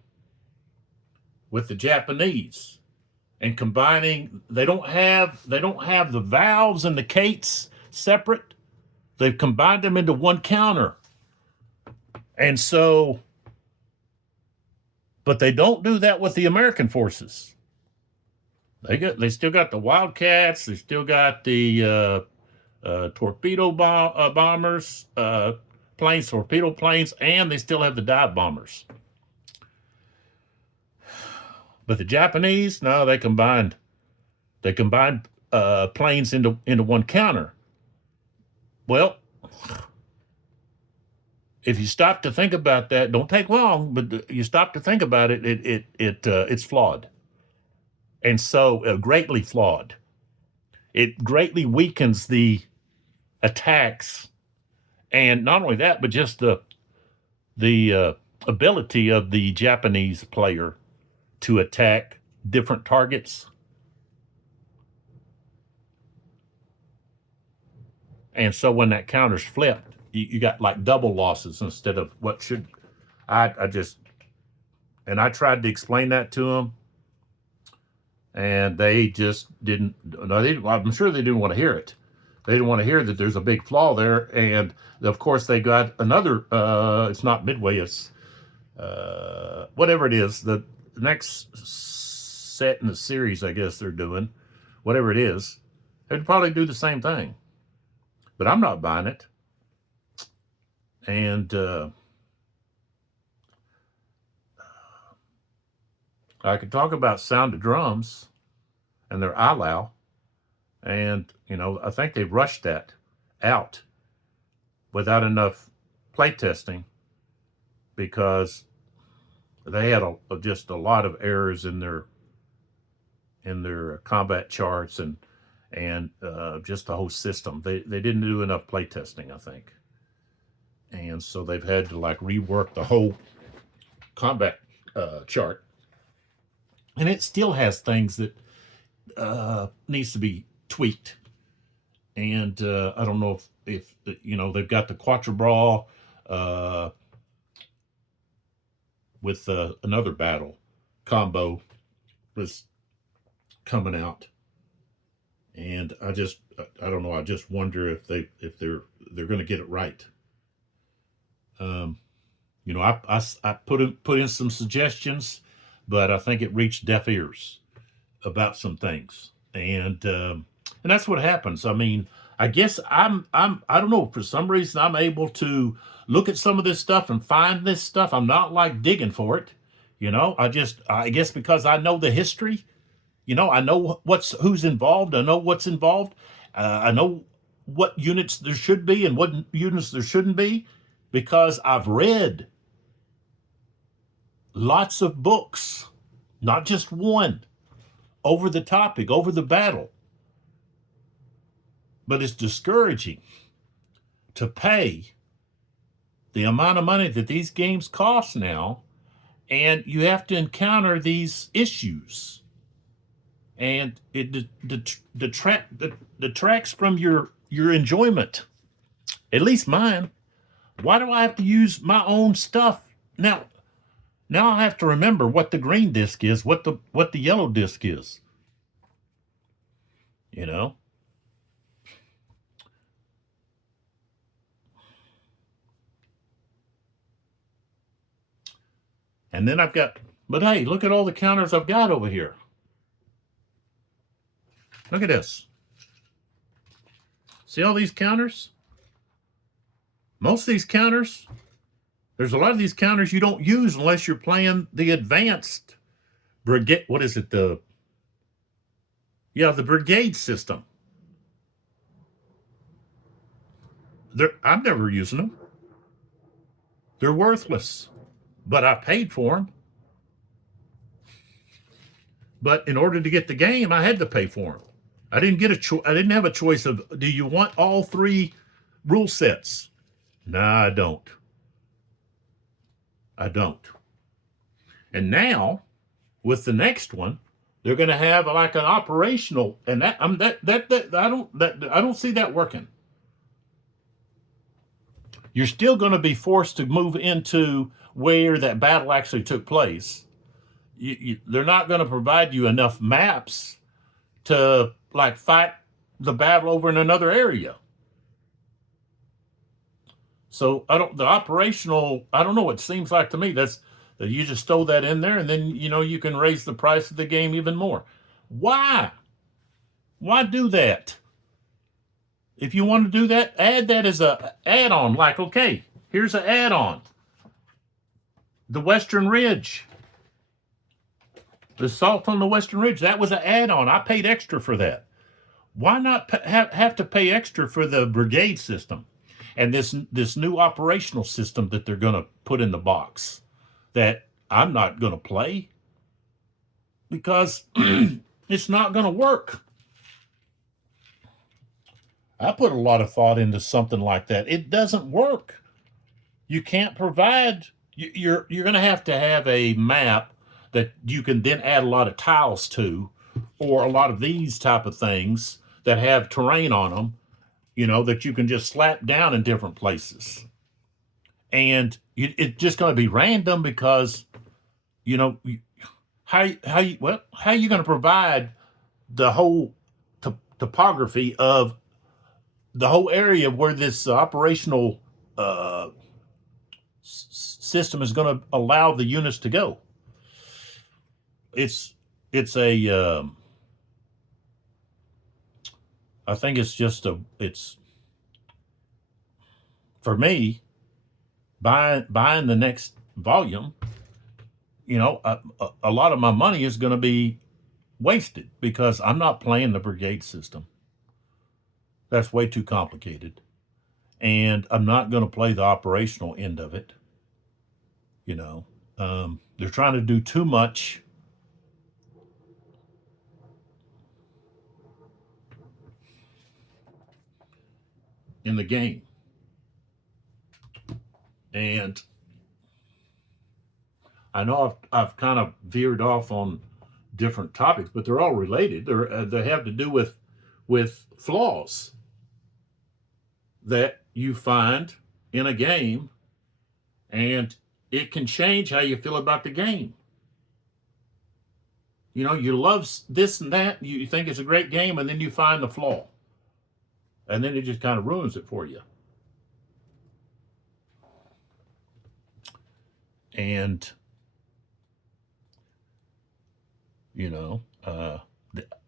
with the Japanese. and combining. They don't have the valves and the cates separate. They've combined them into one counter. And so, but they don't do that with the American forces. They still got the Wildcats. They still got the torpedo bombers, planes, torpedo planes, and they still have the dive bombers. But the Japanese, no, they combined planes into one counter. Well, if you stop to think about that, don't take long, but you stop to think about it, it's flawed, and so greatly flawed. It greatly weakens the attacks, and not only that, but just the ability of the Japanese player to attack different targets. And so when that counter's flipped, you got like double losses instead of what should. I just, and I tried to explain that to them, and they just didn't. No, I'm sure they didn't want to hear it. They didn't want to hear that there's a big flaw there, and of course they got another. It's not Midway. It's whatever it is. The next set in the series, I guess they're doing, whatever it is, they'd probably do the same thing. But I'm not buying it. And I could talk about Sound of Drums and their ILAO. And, I think they rushed that out without enough playtesting because they had just a lot of errors in their combat charts and just the whole system. They didn't do enough playtesting, I think. And so they've had to rework the whole combat chart. And it still has things that needs to be tweaked. And I don't know if they've got the Quatre Bras with another battle combo was coming out. And I don't know. I just wonder if they're going to get it right. I put in some suggestions, but I think it reached deaf ears about some things, and that's what happens. I mean, I guess I don't know. For some reason, I'm able to look at some of this stuff and find this stuff. I'm not digging for it. I guess because I know the history. I know who's involved. I know what's involved. I know what units there should be and what units there shouldn't be, because I've read lots of books, not just one, over the topic, over the battle. But it's discouraging to pay the amount of money that these games cost now, and you have to encounter these issues. And it detracts from your enjoyment, at least mine. Why do I have to use my own stuff now? Now I have to remember what the green disc is, what the yellow disc is. And then but hey, look at all the counters I've got over here. Look at this. See all these counters? Most of these counters, there's a lot of these counters you don't use unless you're playing the advanced brigade. What is it? The brigade system. I'm never using them. They're worthless, but I paid for them. But in order to get the game, I had to pay for them. I didn't have a choice of, do you want all three rule sets? Nah, I don't. And now, with the next one, they're going to have an operational, and I don't see that working. You're still going to be forced to move into where that battle actually took place, they're not going to provide you enough maps to like fight the battle over in another area. So the operational, I don't know, it seems like to me that you just throw that in there and then you can raise the price of the game even more. Why? Why do that? If you want to do that, add that as a add-on. Like, okay, here's an add-on. The Western Ridge. The assault on the Western Ridge, that was an add-on. I paid extra for that. Why not have to pay extra for the brigade system and this new operational system that they're going to put in the box that I'm not going to play because it's not going to work. I put a lot of thought into something like that. It doesn't work. You can't provide. You're going to have a map that you can then add a lot of tiles to, or a lot of these type of things that have terrain on them, that you can just slap down in different places. And it's just going to be random because, how you going to provide the whole topography of the whole area where this operational system is going to allow the units to go? It's a I think it's just it's for me buying the next volume. A lot of my money is going to be wasted because I'm not playing the brigade system. That's way too complicated, and I'm not going to play the operational end of it. They're trying to do too much in the game, and I know I've kind of veered off on different topics, but they're all related. They have to do with flaws that you find in a game, and it can change how you feel about the game. You love this and that, you think it's a great game, and then you find the flaw, and then it just kind of ruins it for you. And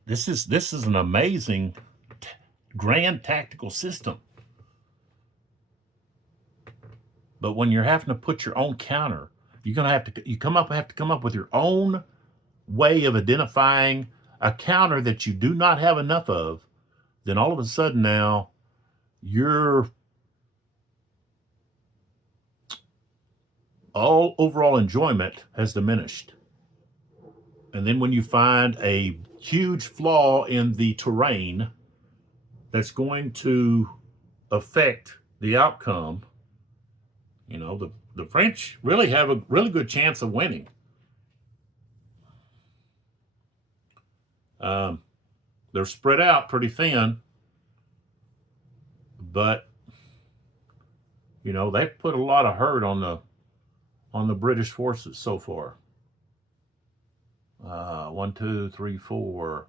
this is an amazing grand tactical system, but when you're having to put your own counter, you're gonna have to come up with your own way of identifying a counter that you do not have enough of. Then all of a sudden now your all overall enjoyment has diminished. And then when you find a huge flaw in the terrain that's going to affect the outcome, the French really have a really good chance of winning. They're spread out pretty thin, but they've put a lot of hurt on the British forces so far. 1, 2, 3, 4,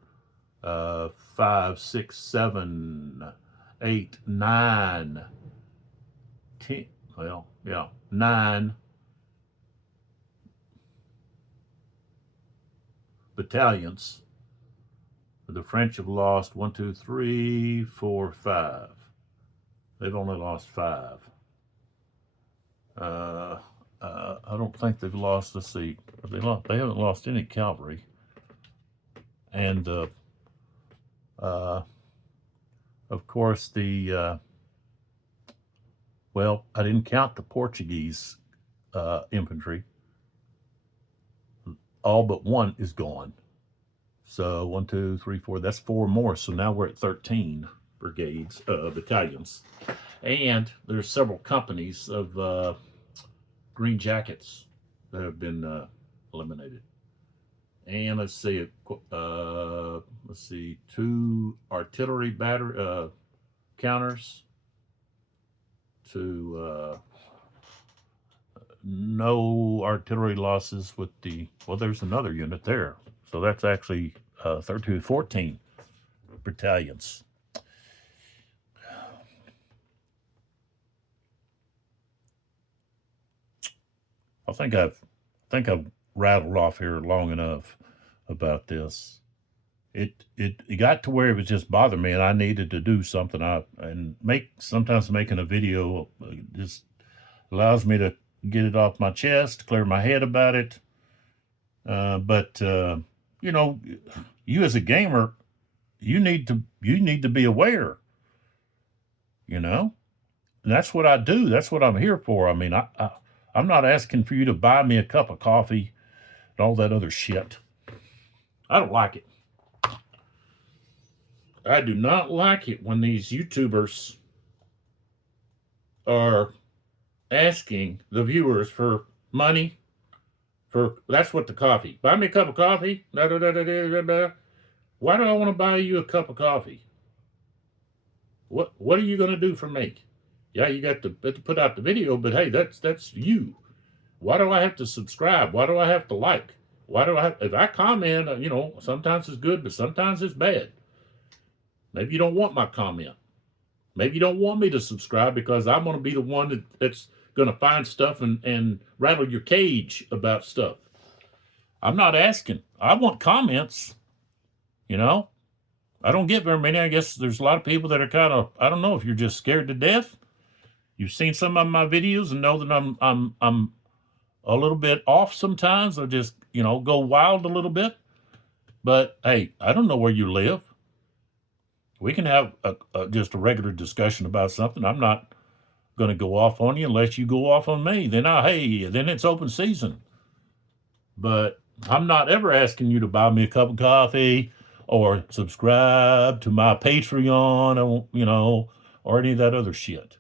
5, 6, 7, 8, 9, 10. Well, yeah, 9 battalions. The French have lost 1, 2, 3, 4, 5. They've only lost 5. I don't think they've lost. Let's see. They haven't lost any cavalry. And of course well, I didn't count the Portuguese infantry. All but one is gone. So 1, 2, 3, 4. That's 4 more. So now we're at 13 battalions, and there's several companies of Green Jackets that have been eliminated. And let's see, 2 artillery counters, 2 no artillery losses with the, well, there's another unit there. So that's actually 13, 14 battalions. I think I've rattled off here long enough about this. It got to where it was just bothering me, and I needed to do something. Sometimes making a video just allows me to get it off my chest, clear my head about it. But you know, you as a gamer, you need to be aware. You know, and that's what I do. That's what I'm here for. I mean, I'm not asking for you to buy me a cup of coffee and all that other shit. I don't like it. I do not like it when these YouTubers are asking the viewers for money for, that's what the coffee. Buy me a cup of coffee. Da, da, da, da, da, da. Why do I want to buy you a cup of coffee? What are you going to do for me? Yeah, you got to put out the video, but hey, that's you. Why do I have to subscribe? Why do I have to like? Why do I have, if I comment, you know, sometimes it's good, but sometimes it's bad. Maybe you don't want my comment. Maybe you don't want me to subscribe because I'm going to be the one that's going to find stuff and rattle your cage about stuff. I'm not asking. I want comments, you know. I don't get very many. I guess there's a lot of people that are kind of, I don't know if you're just scared to death. You've seen some of my videos and know that I'm a little bit off sometimes. I just, you know, go wild a little bit. But hey, I don't know where you live. We can have just a regular discussion about something. I'm not going to go off on you unless you go off on me. Then then it's open season. But I'm not ever asking you to buy me a cup of coffee or subscribe to my Patreon, or, you know, or any of that other shit.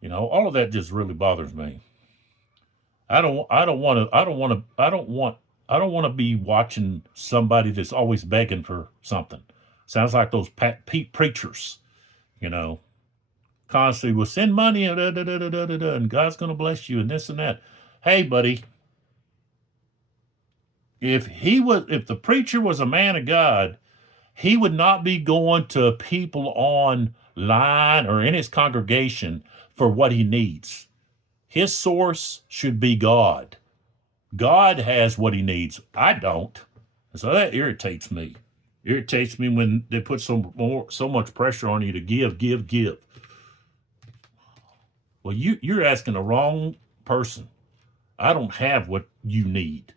You know, all of that just really bothers me. I don't want to be watching somebody that's always begging for something. Sounds like those preachers, you know, constantly will send money and, and God's going to bless you and this and that. Hey, buddy, if the preacher was a man of God, he would not be going to people online or in his congregation for what he needs. His source should be God. God has what he needs. I don't. So that irritates me. Irritates me when they put so much pressure on you to give. Well, you're asking the wrong person. I don't have what you need.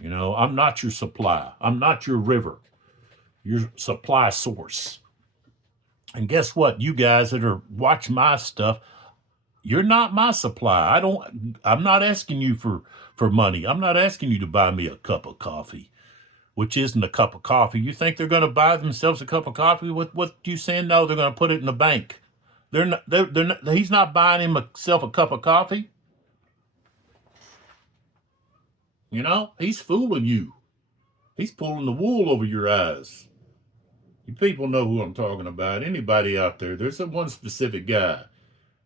You know, I'm not your supply. I'm not your river, your supply source. And guess what? You guys that are watching my stuff, you're not my supply. I'm not asking you for money. I'm not asking you to buy me a cup of coffee, which isn't a cup of coffee. You think they're going to buy themselves a cup of coffee? What you saying? No, they're going to put it in the bank. They're not, he's not buying himself a cup of coffee. You know, he's fooling you. He's pulling the wool over your eyes. You people know who I'm talking about. Anybody out there, there's a one specific guy,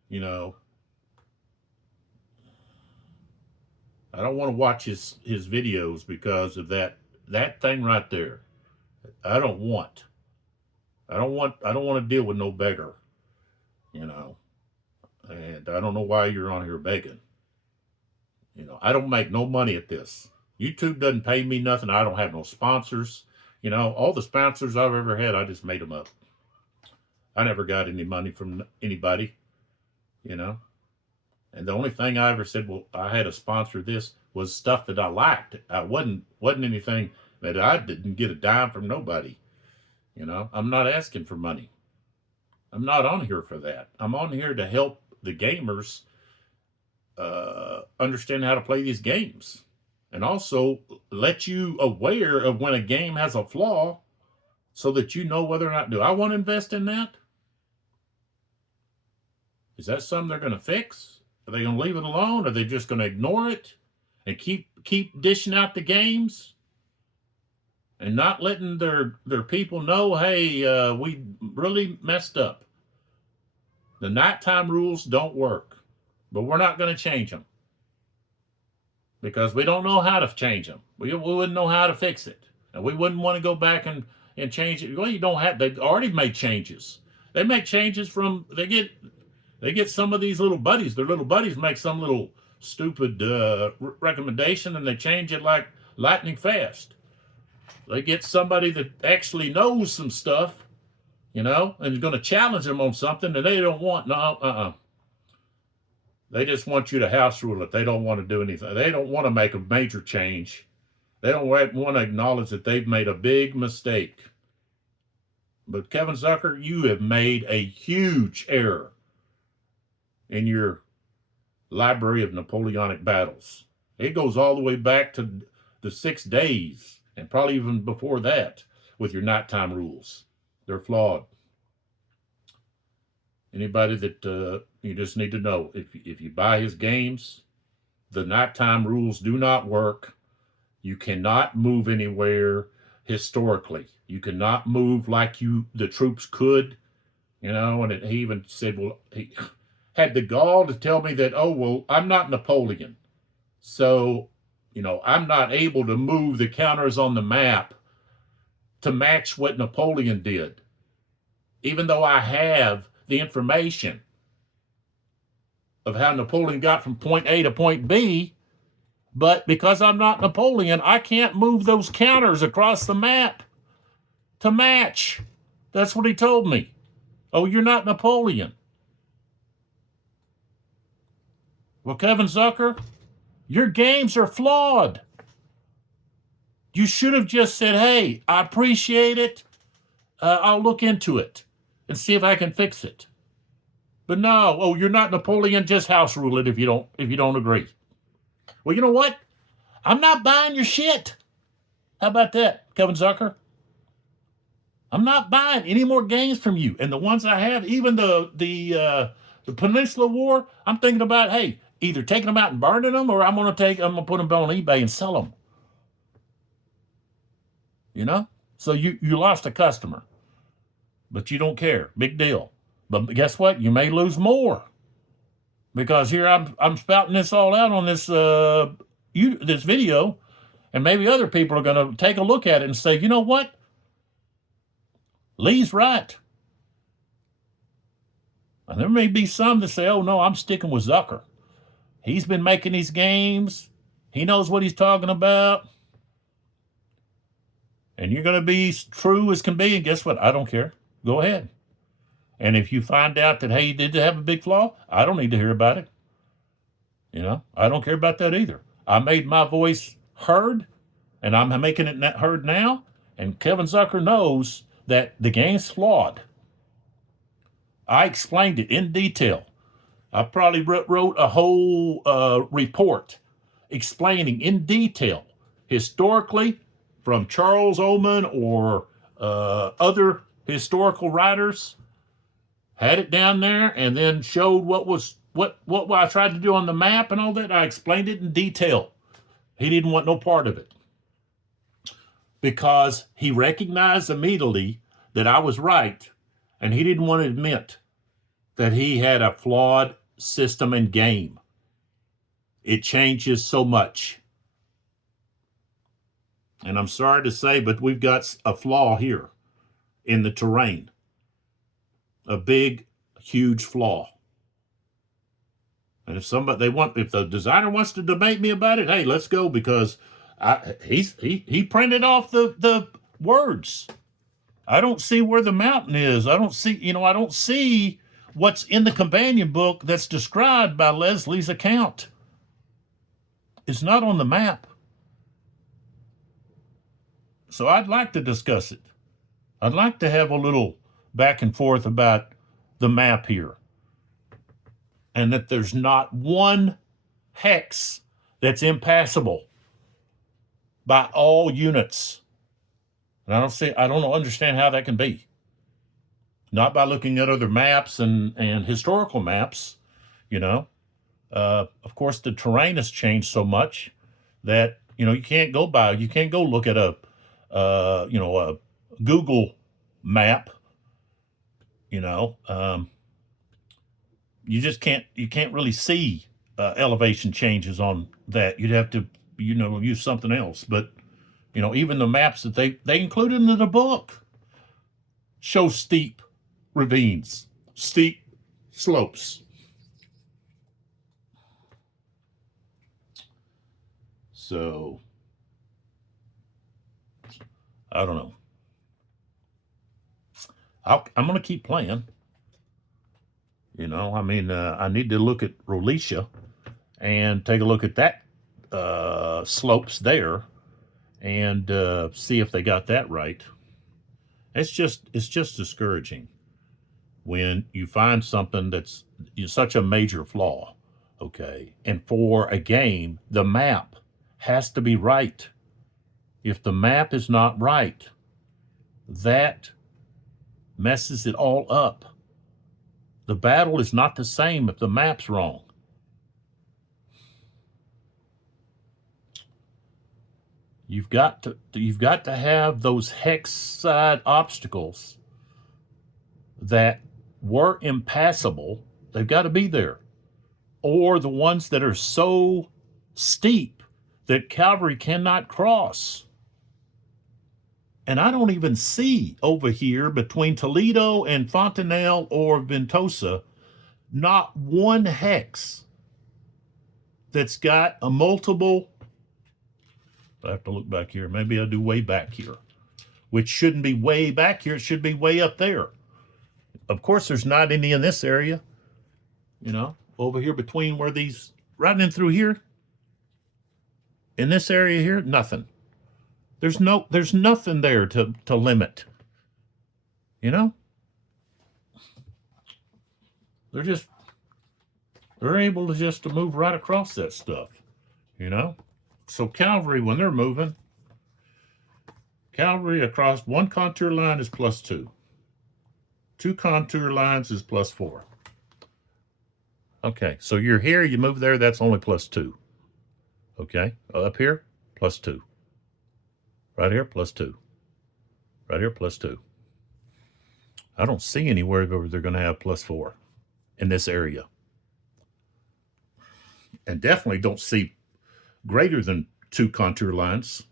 you know. I don't want to watch his videos because of that thing right there. I don't want to deal with no beggar, you know. And I don't know why you're on here begging. You know, I don't make no money at this. YouTube doesn't pay me nothing. I don't have no sponsors. You know, all the sponsors I've ever had, I just made them up. I never got any money from anybody, you know. And the only thing I ever said, well, I had a sponsor this, was stuff that I liked. I wasn't anything that I didn't get a dime from nobody. You know, I'm not asking for money. I'm not on here for that. I'm on here to help the gamers understand how to play these games. And also let you aware of when a game has a flaw so that you know whether or not, do I want to invest in that? Is that something they're going to fix? Are they going to leave it alone? Are they just going to ignore it and keep dishing out the games and not letting their people know, hey, we really messed up. The nighttime rules don't work, but we're not going to change them. because we don't know how to change them. We wouldn't know how to fix it. And we wouldn't want to go back and change it. Well, you don't have, they've already made changes. They make changes from, they get some of these little buddies, their little buddies make some little stupid recommendation and they change it like lightning fast. They get somebody that actually knows some stuff, and is going to challenge them on something that they don't want. No, They just want you to house rule it. They don't want to do anything. They don't want to make a major change. They don't want to acknowledge that they've made a big mistake. But Kevin Zucker, you have made a huge error in your library of Napoleonic battles. It goes all the way back to the 6 days, and probably even before that, with your nighttime rules. They're flawed. Anybody that you just need to know, if you buy his games, the nighttime rules do not work. You cannot move anywhere historically. You cannot move like the troops could, and he even said, well, he had the gall to tell me that, oh, well, I'm not Napoleon. So, I'm not able to move the counters on the map to match what Napoleon did, even though I have the information of how Napoleon got from point A to point B. But because I'm not Napoleon, I can't move those counters across the map to match. That's what he told me. Oh, you're not Napoleon. Well, Kevin Zucker, your games are flawed. You should have just said, hey, I appreciate it. I'll look into it and see if I can fix it. But no, oh, you're not Napoleon, just house rule it if you don't agree. Well, you know what? I'm not buying your shit. How about that, Kevin Zucker? I'm not buying any more games from you. And the ones I have, even the Peninsula War, I'm thinking about, hey, either taking them out and burning them, or I'm gonna put them on eBay and sell them. So you lost a customer, but you don't care. Big deal. But guess what? You may lose more, because here I'm spouting this all out on this this video, and maybe other people are going to take a look at it and say, you know what? Lee's right. And there may be some that say, oh, no, I'm sticking with Zucker. He's been making these games. He knows what he's talking about. And you're going to be true as can be. And guess what? I don't care. Go ahead. And if you find out that, hey, you did have a big flaw, I don't need to hear about it. I don't care about that either. I made my voice heard, and I'm making it heard now. And Kevin Zucker knows that the game's flawed. I explained it in detail. I probably wrote a whole report explaining in detail, historically, from Charles Oman or other historical writers, had it down there, and then showed what I tried to do on the map and all that. I explained it in detail. He didn't want no part of it, because he recognized immediately that I was right, and he didn't want to admit that he had a flawed system and game. It changes so much. And I'm sorry to say, but we've got a flaw here in the terrain. A big, huge flaw. And if the designer wants to debate me about it, hey, let's go, because he printed off the words. I don't see where the mountain is. I don't see what's in the companion book that's described by Leslie's account. It's not on the map. So I'd like to discuss it. I'd like to have a little back and forth about the map here. And that there's not one hex that's impassable by all units. And I don't understand how that can be. Not by looking at other maps and historical maps, Of course, the terrain has changed so much that, you can't go look at a Google map, you just can't really see elevation changes on that. You'd have to, use something else. But, even the maps that they included in the book show steep ravines, steep slopes. So, I don't know. I'm going to keep playing. I need to look at Rhodesia and take a look at that slopes there and see if they got that right. It's just discouraging when you find something that's such a major flaw. Okay, and for a game, the map has to be right. If the map is not right, that messes it all up. The battle is not the same if the map's wrong. You've got to have those hex side obstacles that were impassable. They've got to be there, or the ones that are so steep that cavalry cannot cross. And I don't even see over here between Toledo and Fontanelle or Ventosa not one hex that's got a multiple. I have to look back here. Maybe I'll do way back here, which shouldn't be way back here. It should be way up there. Of course, there's not any in this area, over here between where these, right in through here. In this area here, nothing. There's nothing there to limit. They're able to just to move right across that stuff. So cavalry, when they're moving, cavalry across one contour line is +2. 2 contour lines is +4. Okay, so you're here, you move there, that's only +2. Okay, up here, +2. Right here, +2. Right here, +2. I don't see anywhere where they're going to have +4 in this area. And definitely don't see greater than 2 contour lines.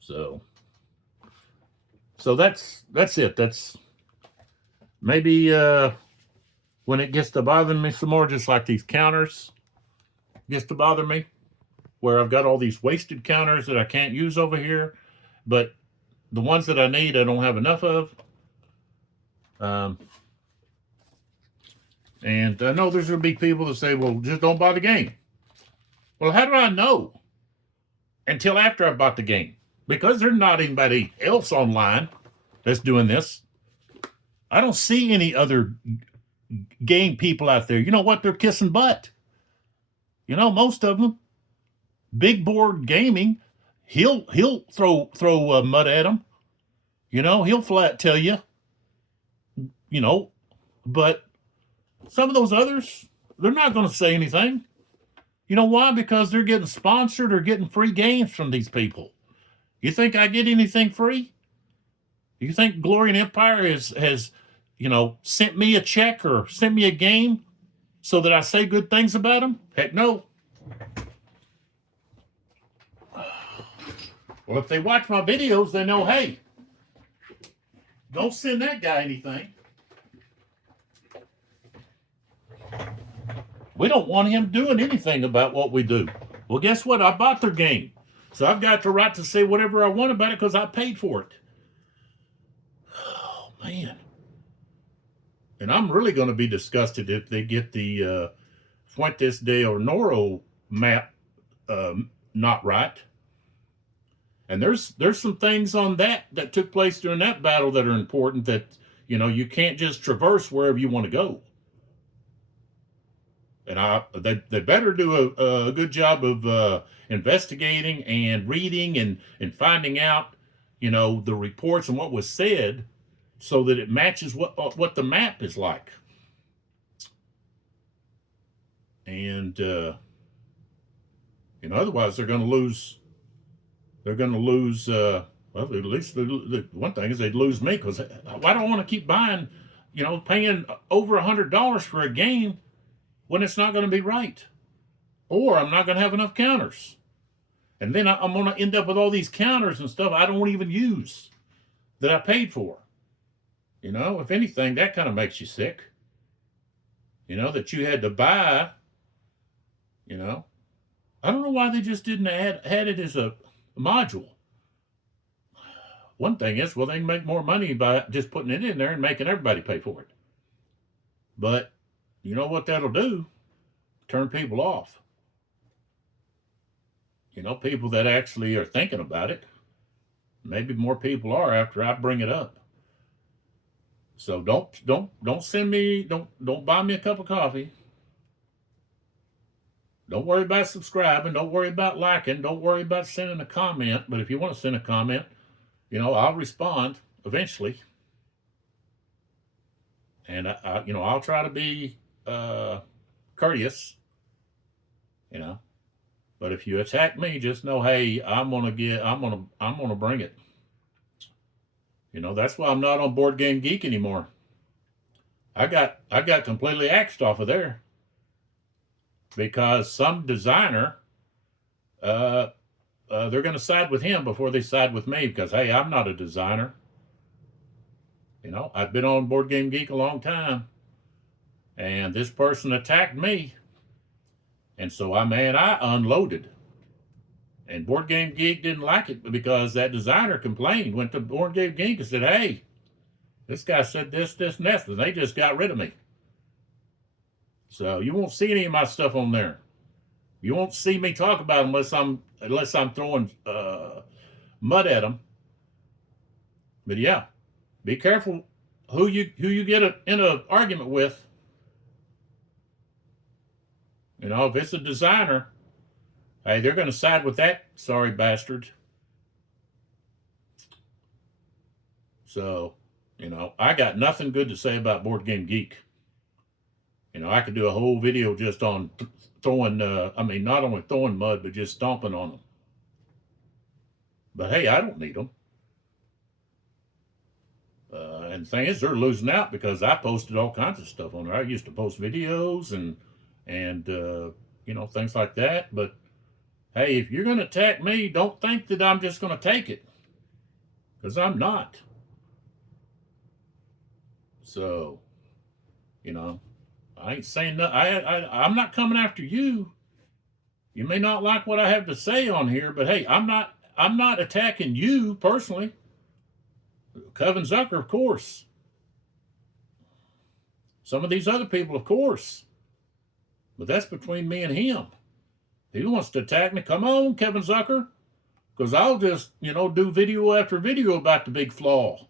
So that's it. That's maybe when it gets to bothering me some more, just like these counters gets to bother me, where I've got all these wasted counters that I can't use over here, but the ones that I need, I don't have enough of. And I know there's going to be people that say, well, just don't buy the game. Well, how do I know until after I bought the game? Because there's not anybody else online that's doing this. I don't see any other game people out there. You know what? They're kissing butt. Most of them. Big board gaming, he'll throw mud at them. He'll flat tell you. But some of those others, they're not going to say anything. You know why? Because they're getting sponsored or getting free games from these people. You think I get anything free? You think Glory and Empire has sent me a check or sent me a game so that I say good things about them? Heck no. Well, if they watch my videos, they know, hey, don't send that guy anything. We don't want him doing anything about what we do. Well, guess what? I bought their game. So I've got the right to say whatever I want about it because I paid for it. Oh, man. And I'm really going to be disgusted if they get the Fuentes de Honoro map not right. And there's some things on that took place during that battle that are important that, you can't just traverse wherever you want to go. And they better do a good job of investigating and reading and finding out, the reports and what was said so that it matches what the map is like. And, otherwise they're going to lose. They're going to lose, well, at least the one thing is they'd lose me because why do I want to keep buying paying over $100 for a game when it's not going to be right, or I'm not going to have enough counters, and then I'm going to end up with all these counters and stuff I don't even use that I paid for. If anything, that kind of makes you sick. That you had to buy. I don't know why they just didn't had it as a module. One thing is, well, they can make more money by just putting it in there and making everybody pay for it. But you know what that'll do? Turn people off. People that actually are thinking about it. Maybe more people are after I bring it up. So don't send me, don't buy me a cup of coffee. Don't worry about subscribing. Don't worry about liking. Don't worry about sending a comment. But if you want to send a comment, I'll respond eventually. And I'll try to be courteous. But if you attack me, just know, hey, I'm gonna bring it. That's why I'm not on Board Game Geek anymore. I got completely axed off of there because some designer, they're going to side with him before they side with me because, hey, I'm not a designer. I've been on Board Game Geek a long time, and this person attacked me, and so I unloaded. And Board Game Geek didn't like it because that designer complained, went to Board Game Geek and said, hey, this guy said this, and this, and they just got rid of me. So you won't see any of my stuff on there. You won't see me talk about them unless I'm throwing mud at them. But yeah, be careful who you get in an argument with. If it's a designer, hey, they're going to side with that sorry bastard. So, I got nothing good to say about Board Game Geek. I could do a whole video just on throwing, not only throwing mud, but just stomping on them. But hey, I don't need them. And the thing is, they're losing out because I posted all kinds of stuff on there. I used to post videos and things like that. But hey, if you're going to attack me, don't think that I'm just going to take it, because I'm not. So, I ain't saying nothing. I'm not coming after you. You may not like what I have to say on here, but hey, I'm not attacking you personally. Kevin Zucker, of course. Some of these other people, of course. But that's between me and him. If he wants to attack me, come on, Kevin Zucker. Because I'll just, do video after video about the big flaw.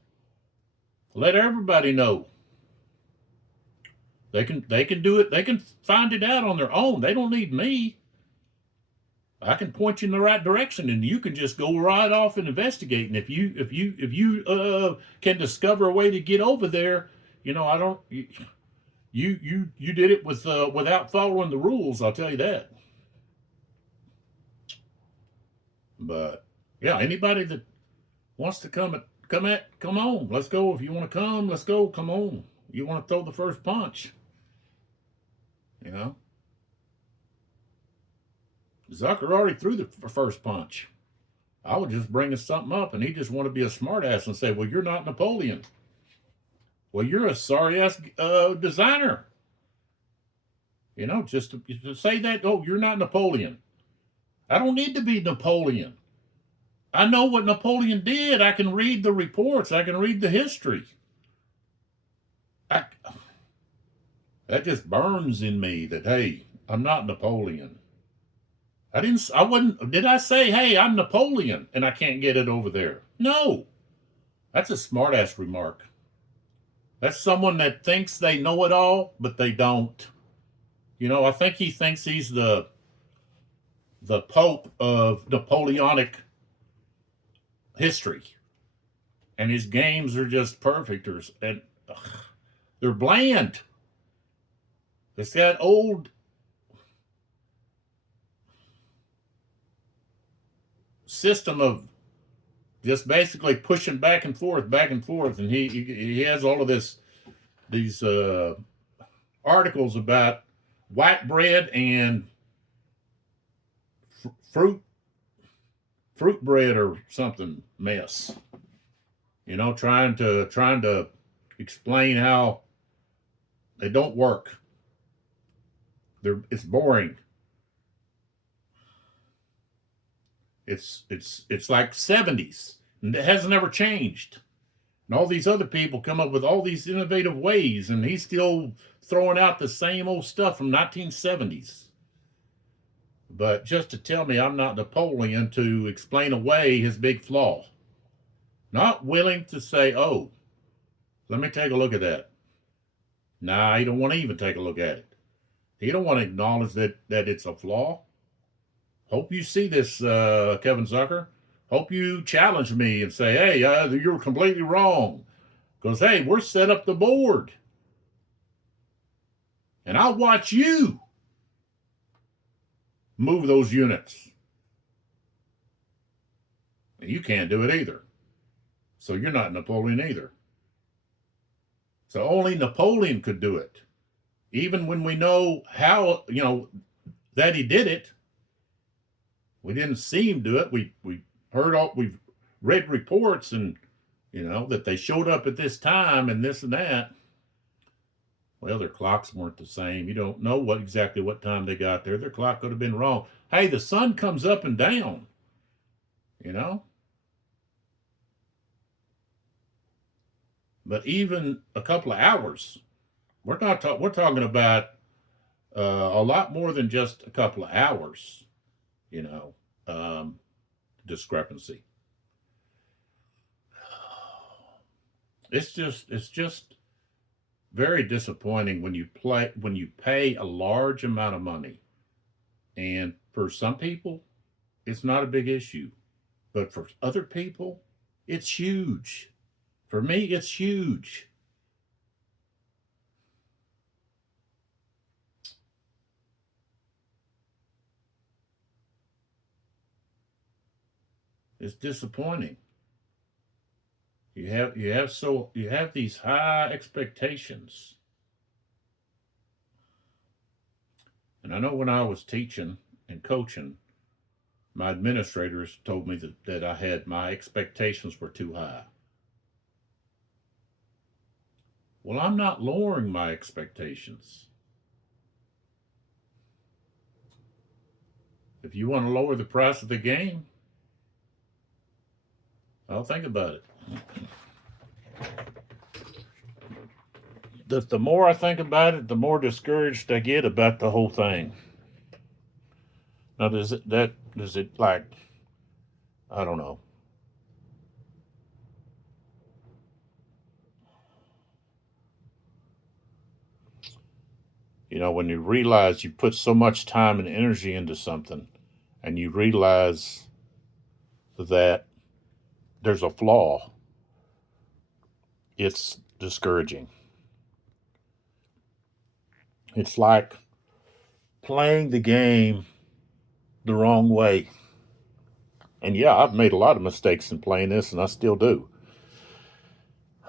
Let everybody know. They can do it. They can find it out on their own. They don't need me. I can point you in the right direction, and you can just go right off and investigate. And if you can discover a way to get over there, I don't. You did it without following the rules. I'll tell you that. But yeah, anybody that wants to come on. Let's go. If you want to come, let's go. Come on. You want to throw the first punch. Zucker already threw the first punch. I was just bringing something up, and he just wanted to be a smartass and say, well, you're not Napoleon. Well, you're a sorry-ass designer. Just to say that, oh, you're not Napoleon. I don't need to be Napoleon. I know what Napoleon did. I can read the reports. I can read the history. That just burns in me that, hey, I'm not Napoleon. Did I say, hey, I'm Napoleon and I can't get it over there? No. That's a smartass remark. That's someone that thinks they know it all, but they don't. I think he thinks he's the Pope of Napoleonic history. And his games are just perfect. They're bland. It's that old system of just basically pushing back and forth, and he has all of this these articles about white bread and fruit bread or something mess. Trying to explain how they don't work. It's boring. It's like 70s, and it hasn't ever changed. And all these other people come up with all these innovative ways, and he's still throwing out the same old stuff from 1970s. But just to tell me I'm not Napoleon to explain away his big flaw. Not willing to say, oh, let me take a look at that. Nah, he don't want to even take a look at it. He don't want to acknowledge that it's a flaw. Hope you see this, Kevin Zucker. Hope you challenge me and say, hey, you're completely wrong. Because, hey, we're set up the board. And I'll watch you move those units. And you can't do it either. So you're not Napoleon either. So only Napoleon could do it. Even when we know how, that he did it, we didn't see him do it. We've read reports and, that they showed up at this time and this and that. Well, their clocks weren't the same. You don't know exactly what time they got there. Their clock could have been wrong. Hey, the sun comes up and down, But even a couple of hours, we're talking about a lot more than just a couple of hours, discrepancy. It's just very disappointing when you pay a large amount of money, and for some people, it's not a big issue, but for other people, it's huge. For me, it's huge. It's disappointing. You have these high expectations. And I know when I was teaching and coaching, my administrators told me that my expectations were too high. Well, I'm not lowering my expectations. If you want to lower the price of the game, I'll think about it. The more I think about it, the more discouraged I get about the whole thing. Now, does it like, I don't know. When you realize you put so much time and energy into something, and you realize that there's a flaw, it's discouraging. It's like playing the game the wrong way. And yeah, I've made a lot of mistakes in playing this, and I still do.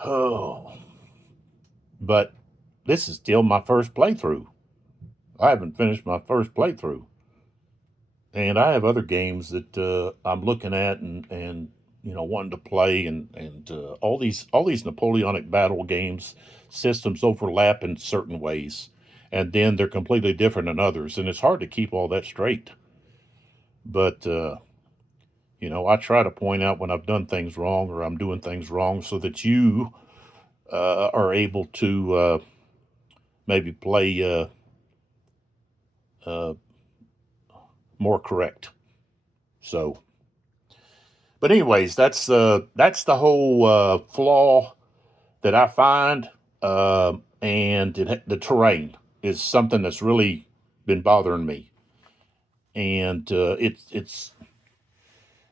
Oh. But this is still my first playthrough. I haven't finished my first playthrough. And I have other games that I'm looking at and wanting to play, and all these Napoleonic battle games systems overlap in certain ways, and then they're completely different in others, and it's hard to keep all that straight. But I try to point out when I've done things wrong or I'm doing things wrong, so that you are able to maybe play more correct. So, but anyways, that's the whole flaw that I find, and the terrain is something that's really been bothering me, and it's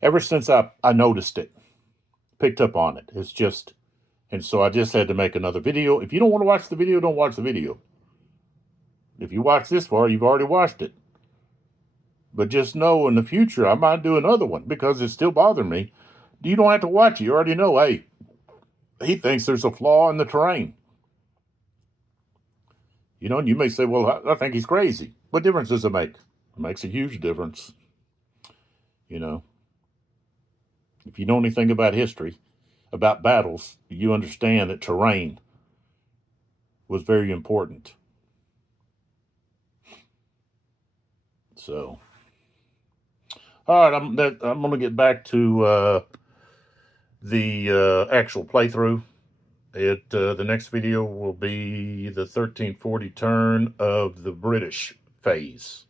ever since I noticed it, picked up on it. It's just, and so I just had to make another video. If you don't want to watch the video, don't watch the video. If you watch this far, you've already watched it. But just know in the future, I might do another one because it's still bothering me. You don't have to watch it. You already know, hey, he thinks there's a flaw in the terrain. You know, and you may say, well, I think he's crazy. What difference does it make? It makes a huge difference. You know, if you know anything about history, about battles, you understand that terrain was very important. So, all right, I'm going to get back to the actual playthrough. The next video will be the 1340 turn of the British phase.